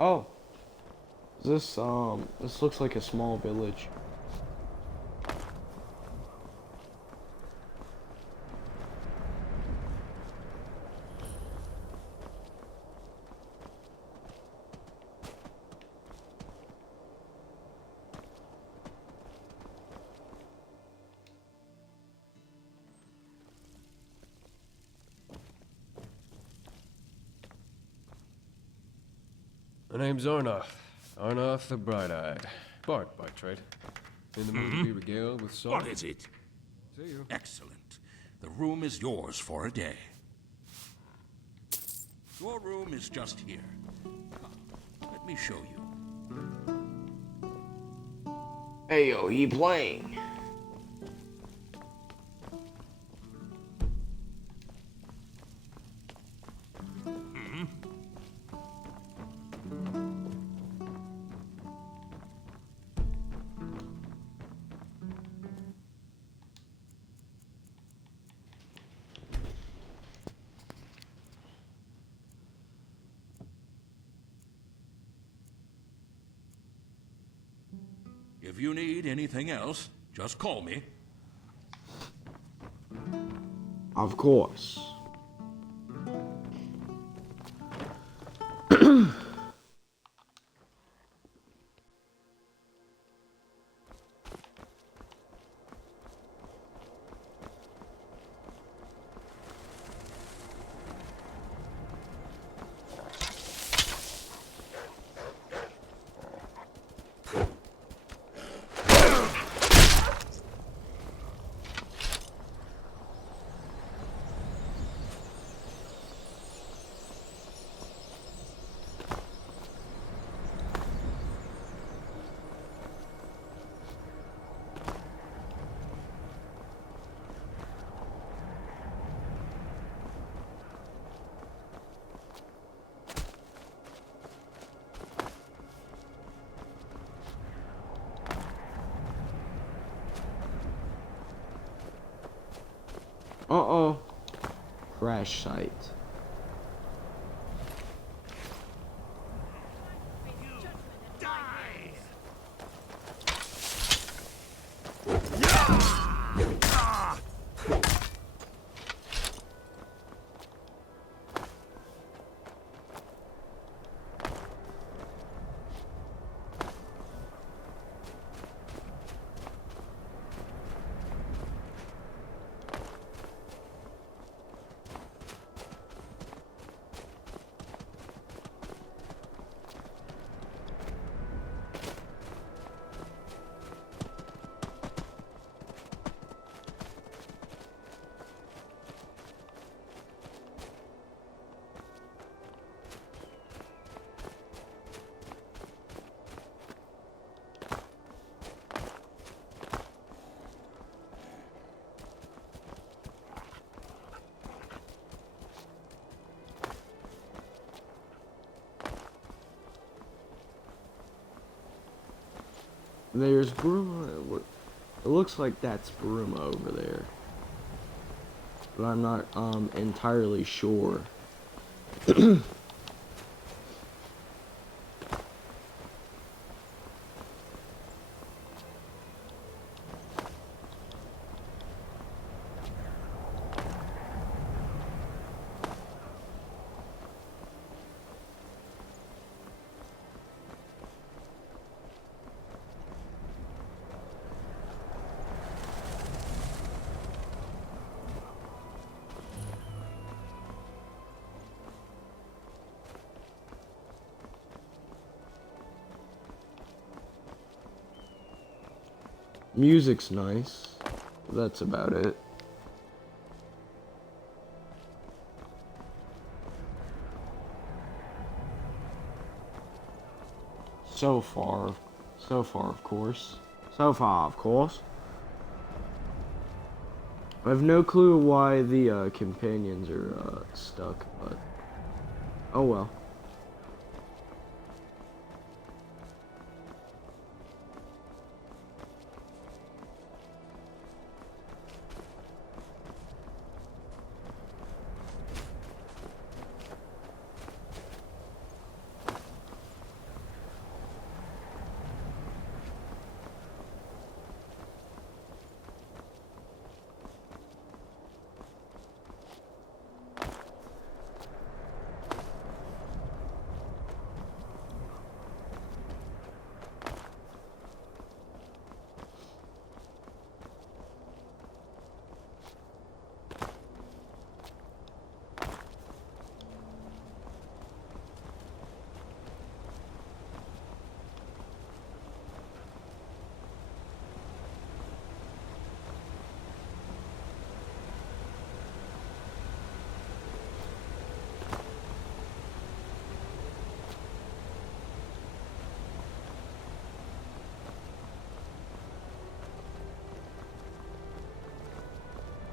Oh. This looks like a small village. My name's Arnoth. Arnoth the Bright-Eyed. Bard by trade. In the mood to be regaled with song. What is it? See you. Excellent. The room is yours for a day. Your room is just here. Come, let me show you. Ayo, he playing. If you need anything else, just call me. Of course. Uh-oh. Crash site. There's Bruma. It looks like that's Bruma over there, but I'm not entirely sure. Music's nice. That's about it. So far, of course. So far, of course. I have no clue why the companions are stuck, but oh well.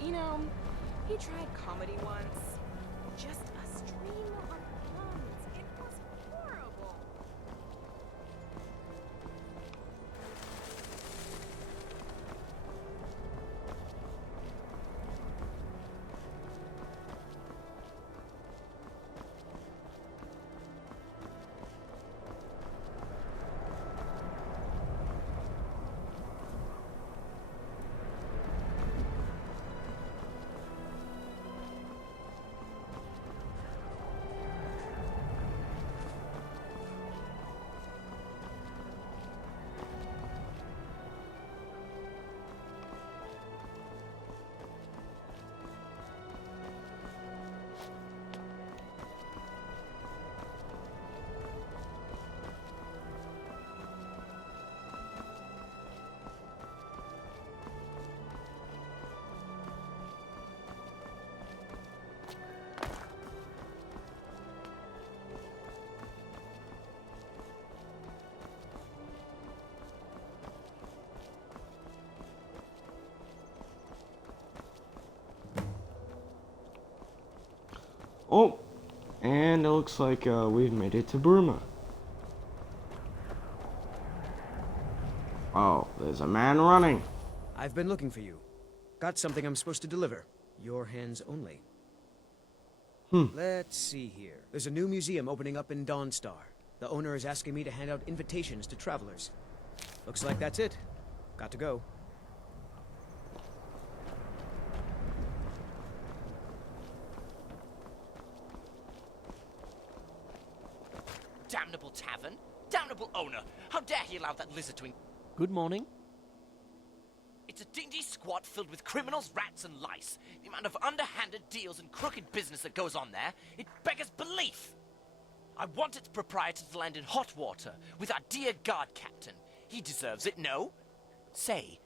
You know, he tried comedy once. Just a stream of puns. It was horrible. Oh, and it looks like we've made it to Burma. Oh, there's a man running. I've been looking for you. Got something I'm supposed to deliver. Your hands only. Let's see here. There's a new museum opening up in Dawnstar. The owner is asking me to hand out invitations to travelers. Looks like that's it. Got to go. Damnable tavern! Damnable owner! How dare he allow that lizard to Good morning. It's a dingy squat filled with criminals, rats, and lice. The amount of underhanded deals and crooked business that goes on there, it beggars belief. I want its proprietor to land in hot water with our dear guard captain. He deserves it, no? Say,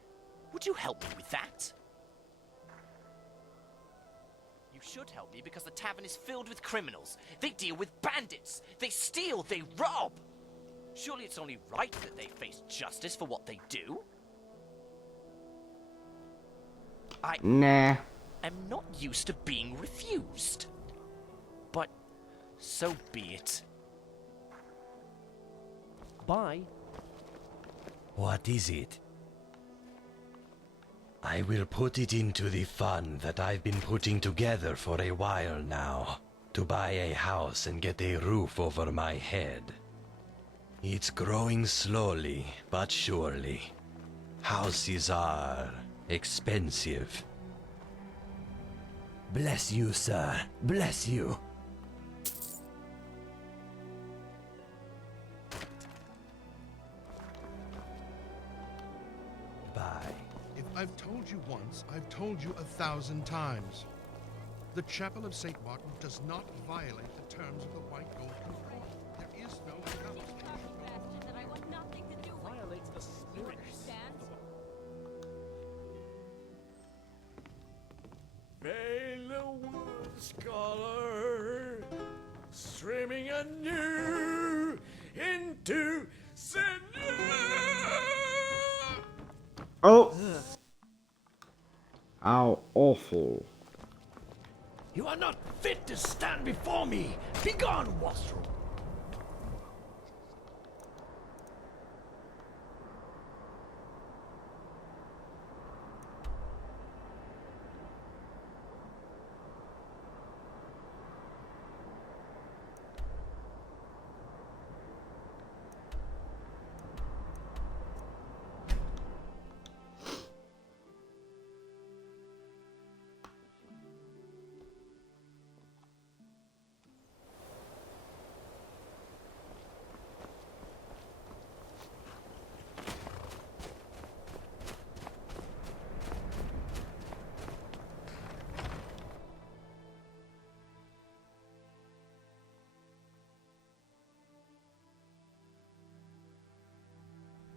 would you help me with that? You should help me because the tavern is filled with criminals. They deal with bandits. They steal, they rob. Surely it's only right that they face justice for what they do. Nah. I'm not used to being refused. But so be it. Bye. What is it? I will put it into the fund that I've been putting together for a while now, to buy a house and get a roof over my head. It's growing slowly, but surely. Houses are expensive. Bless you, sir. Bless you. Bye. If I've told you once, I've told you 1,000 times. The Chapel of St. Martin does not violate the terms of the White Gold Control. There is no Violates the spirit. Veil the wood scholar, streaming anew into Oh. How awful. You are not fit to stand before me. Begone, wastrel.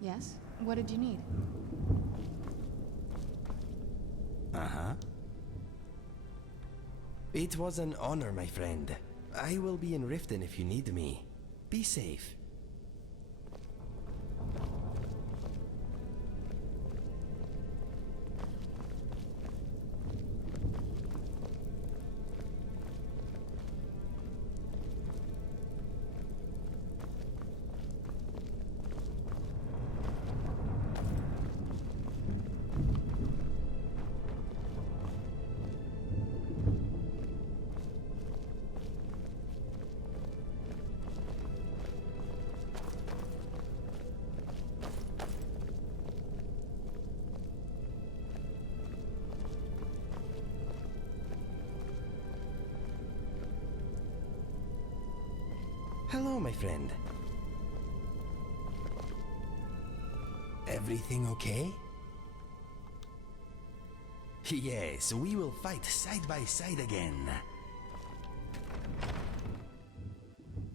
Yes? What did you need? Uh-huh. It was an honor, my friend. I will be in Riften if you need me. Be safe. Hello, my friend. Everything okay? Yes, we will fight side by side again.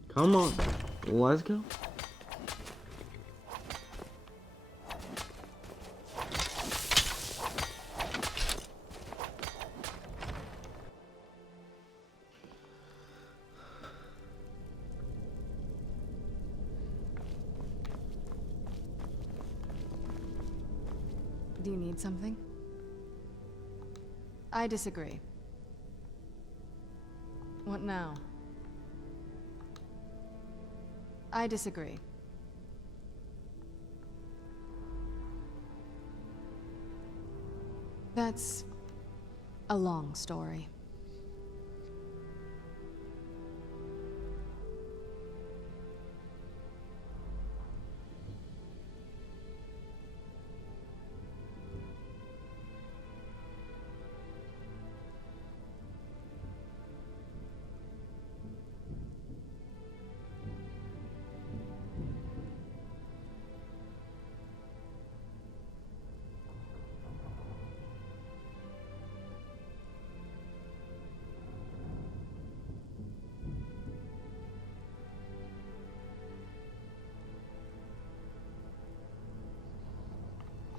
Come on. Let's go. Do you need something? I disagree. What now? I disagree. That's a long story.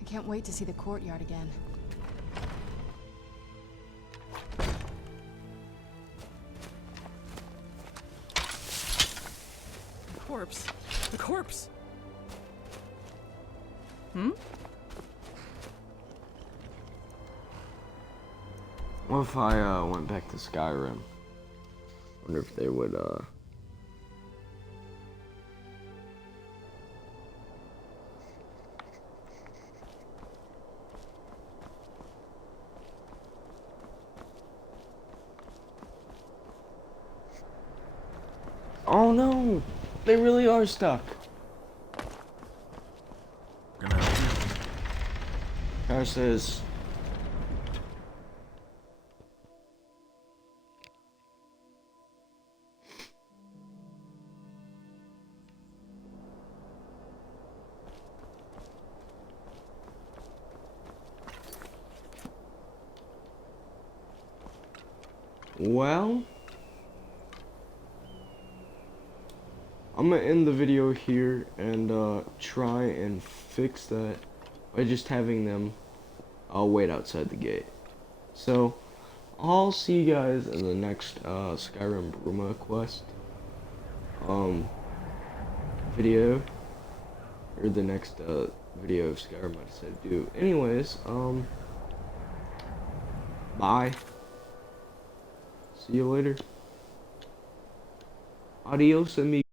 I can't wait to see the courtyard again. The corpse. The corpse! Hmm? What if I went back to Skyrim? Wonder if they would Oh no! They really are stuck. Guy says well, I'm gonna end the video here and try and fix that by just having them wait outside the gate. So I'll see you guys in the next Skyrim Bruma quest video, or the next video of Skyrim I decided to do. Anyways, bye. See you later. Adios, amigos.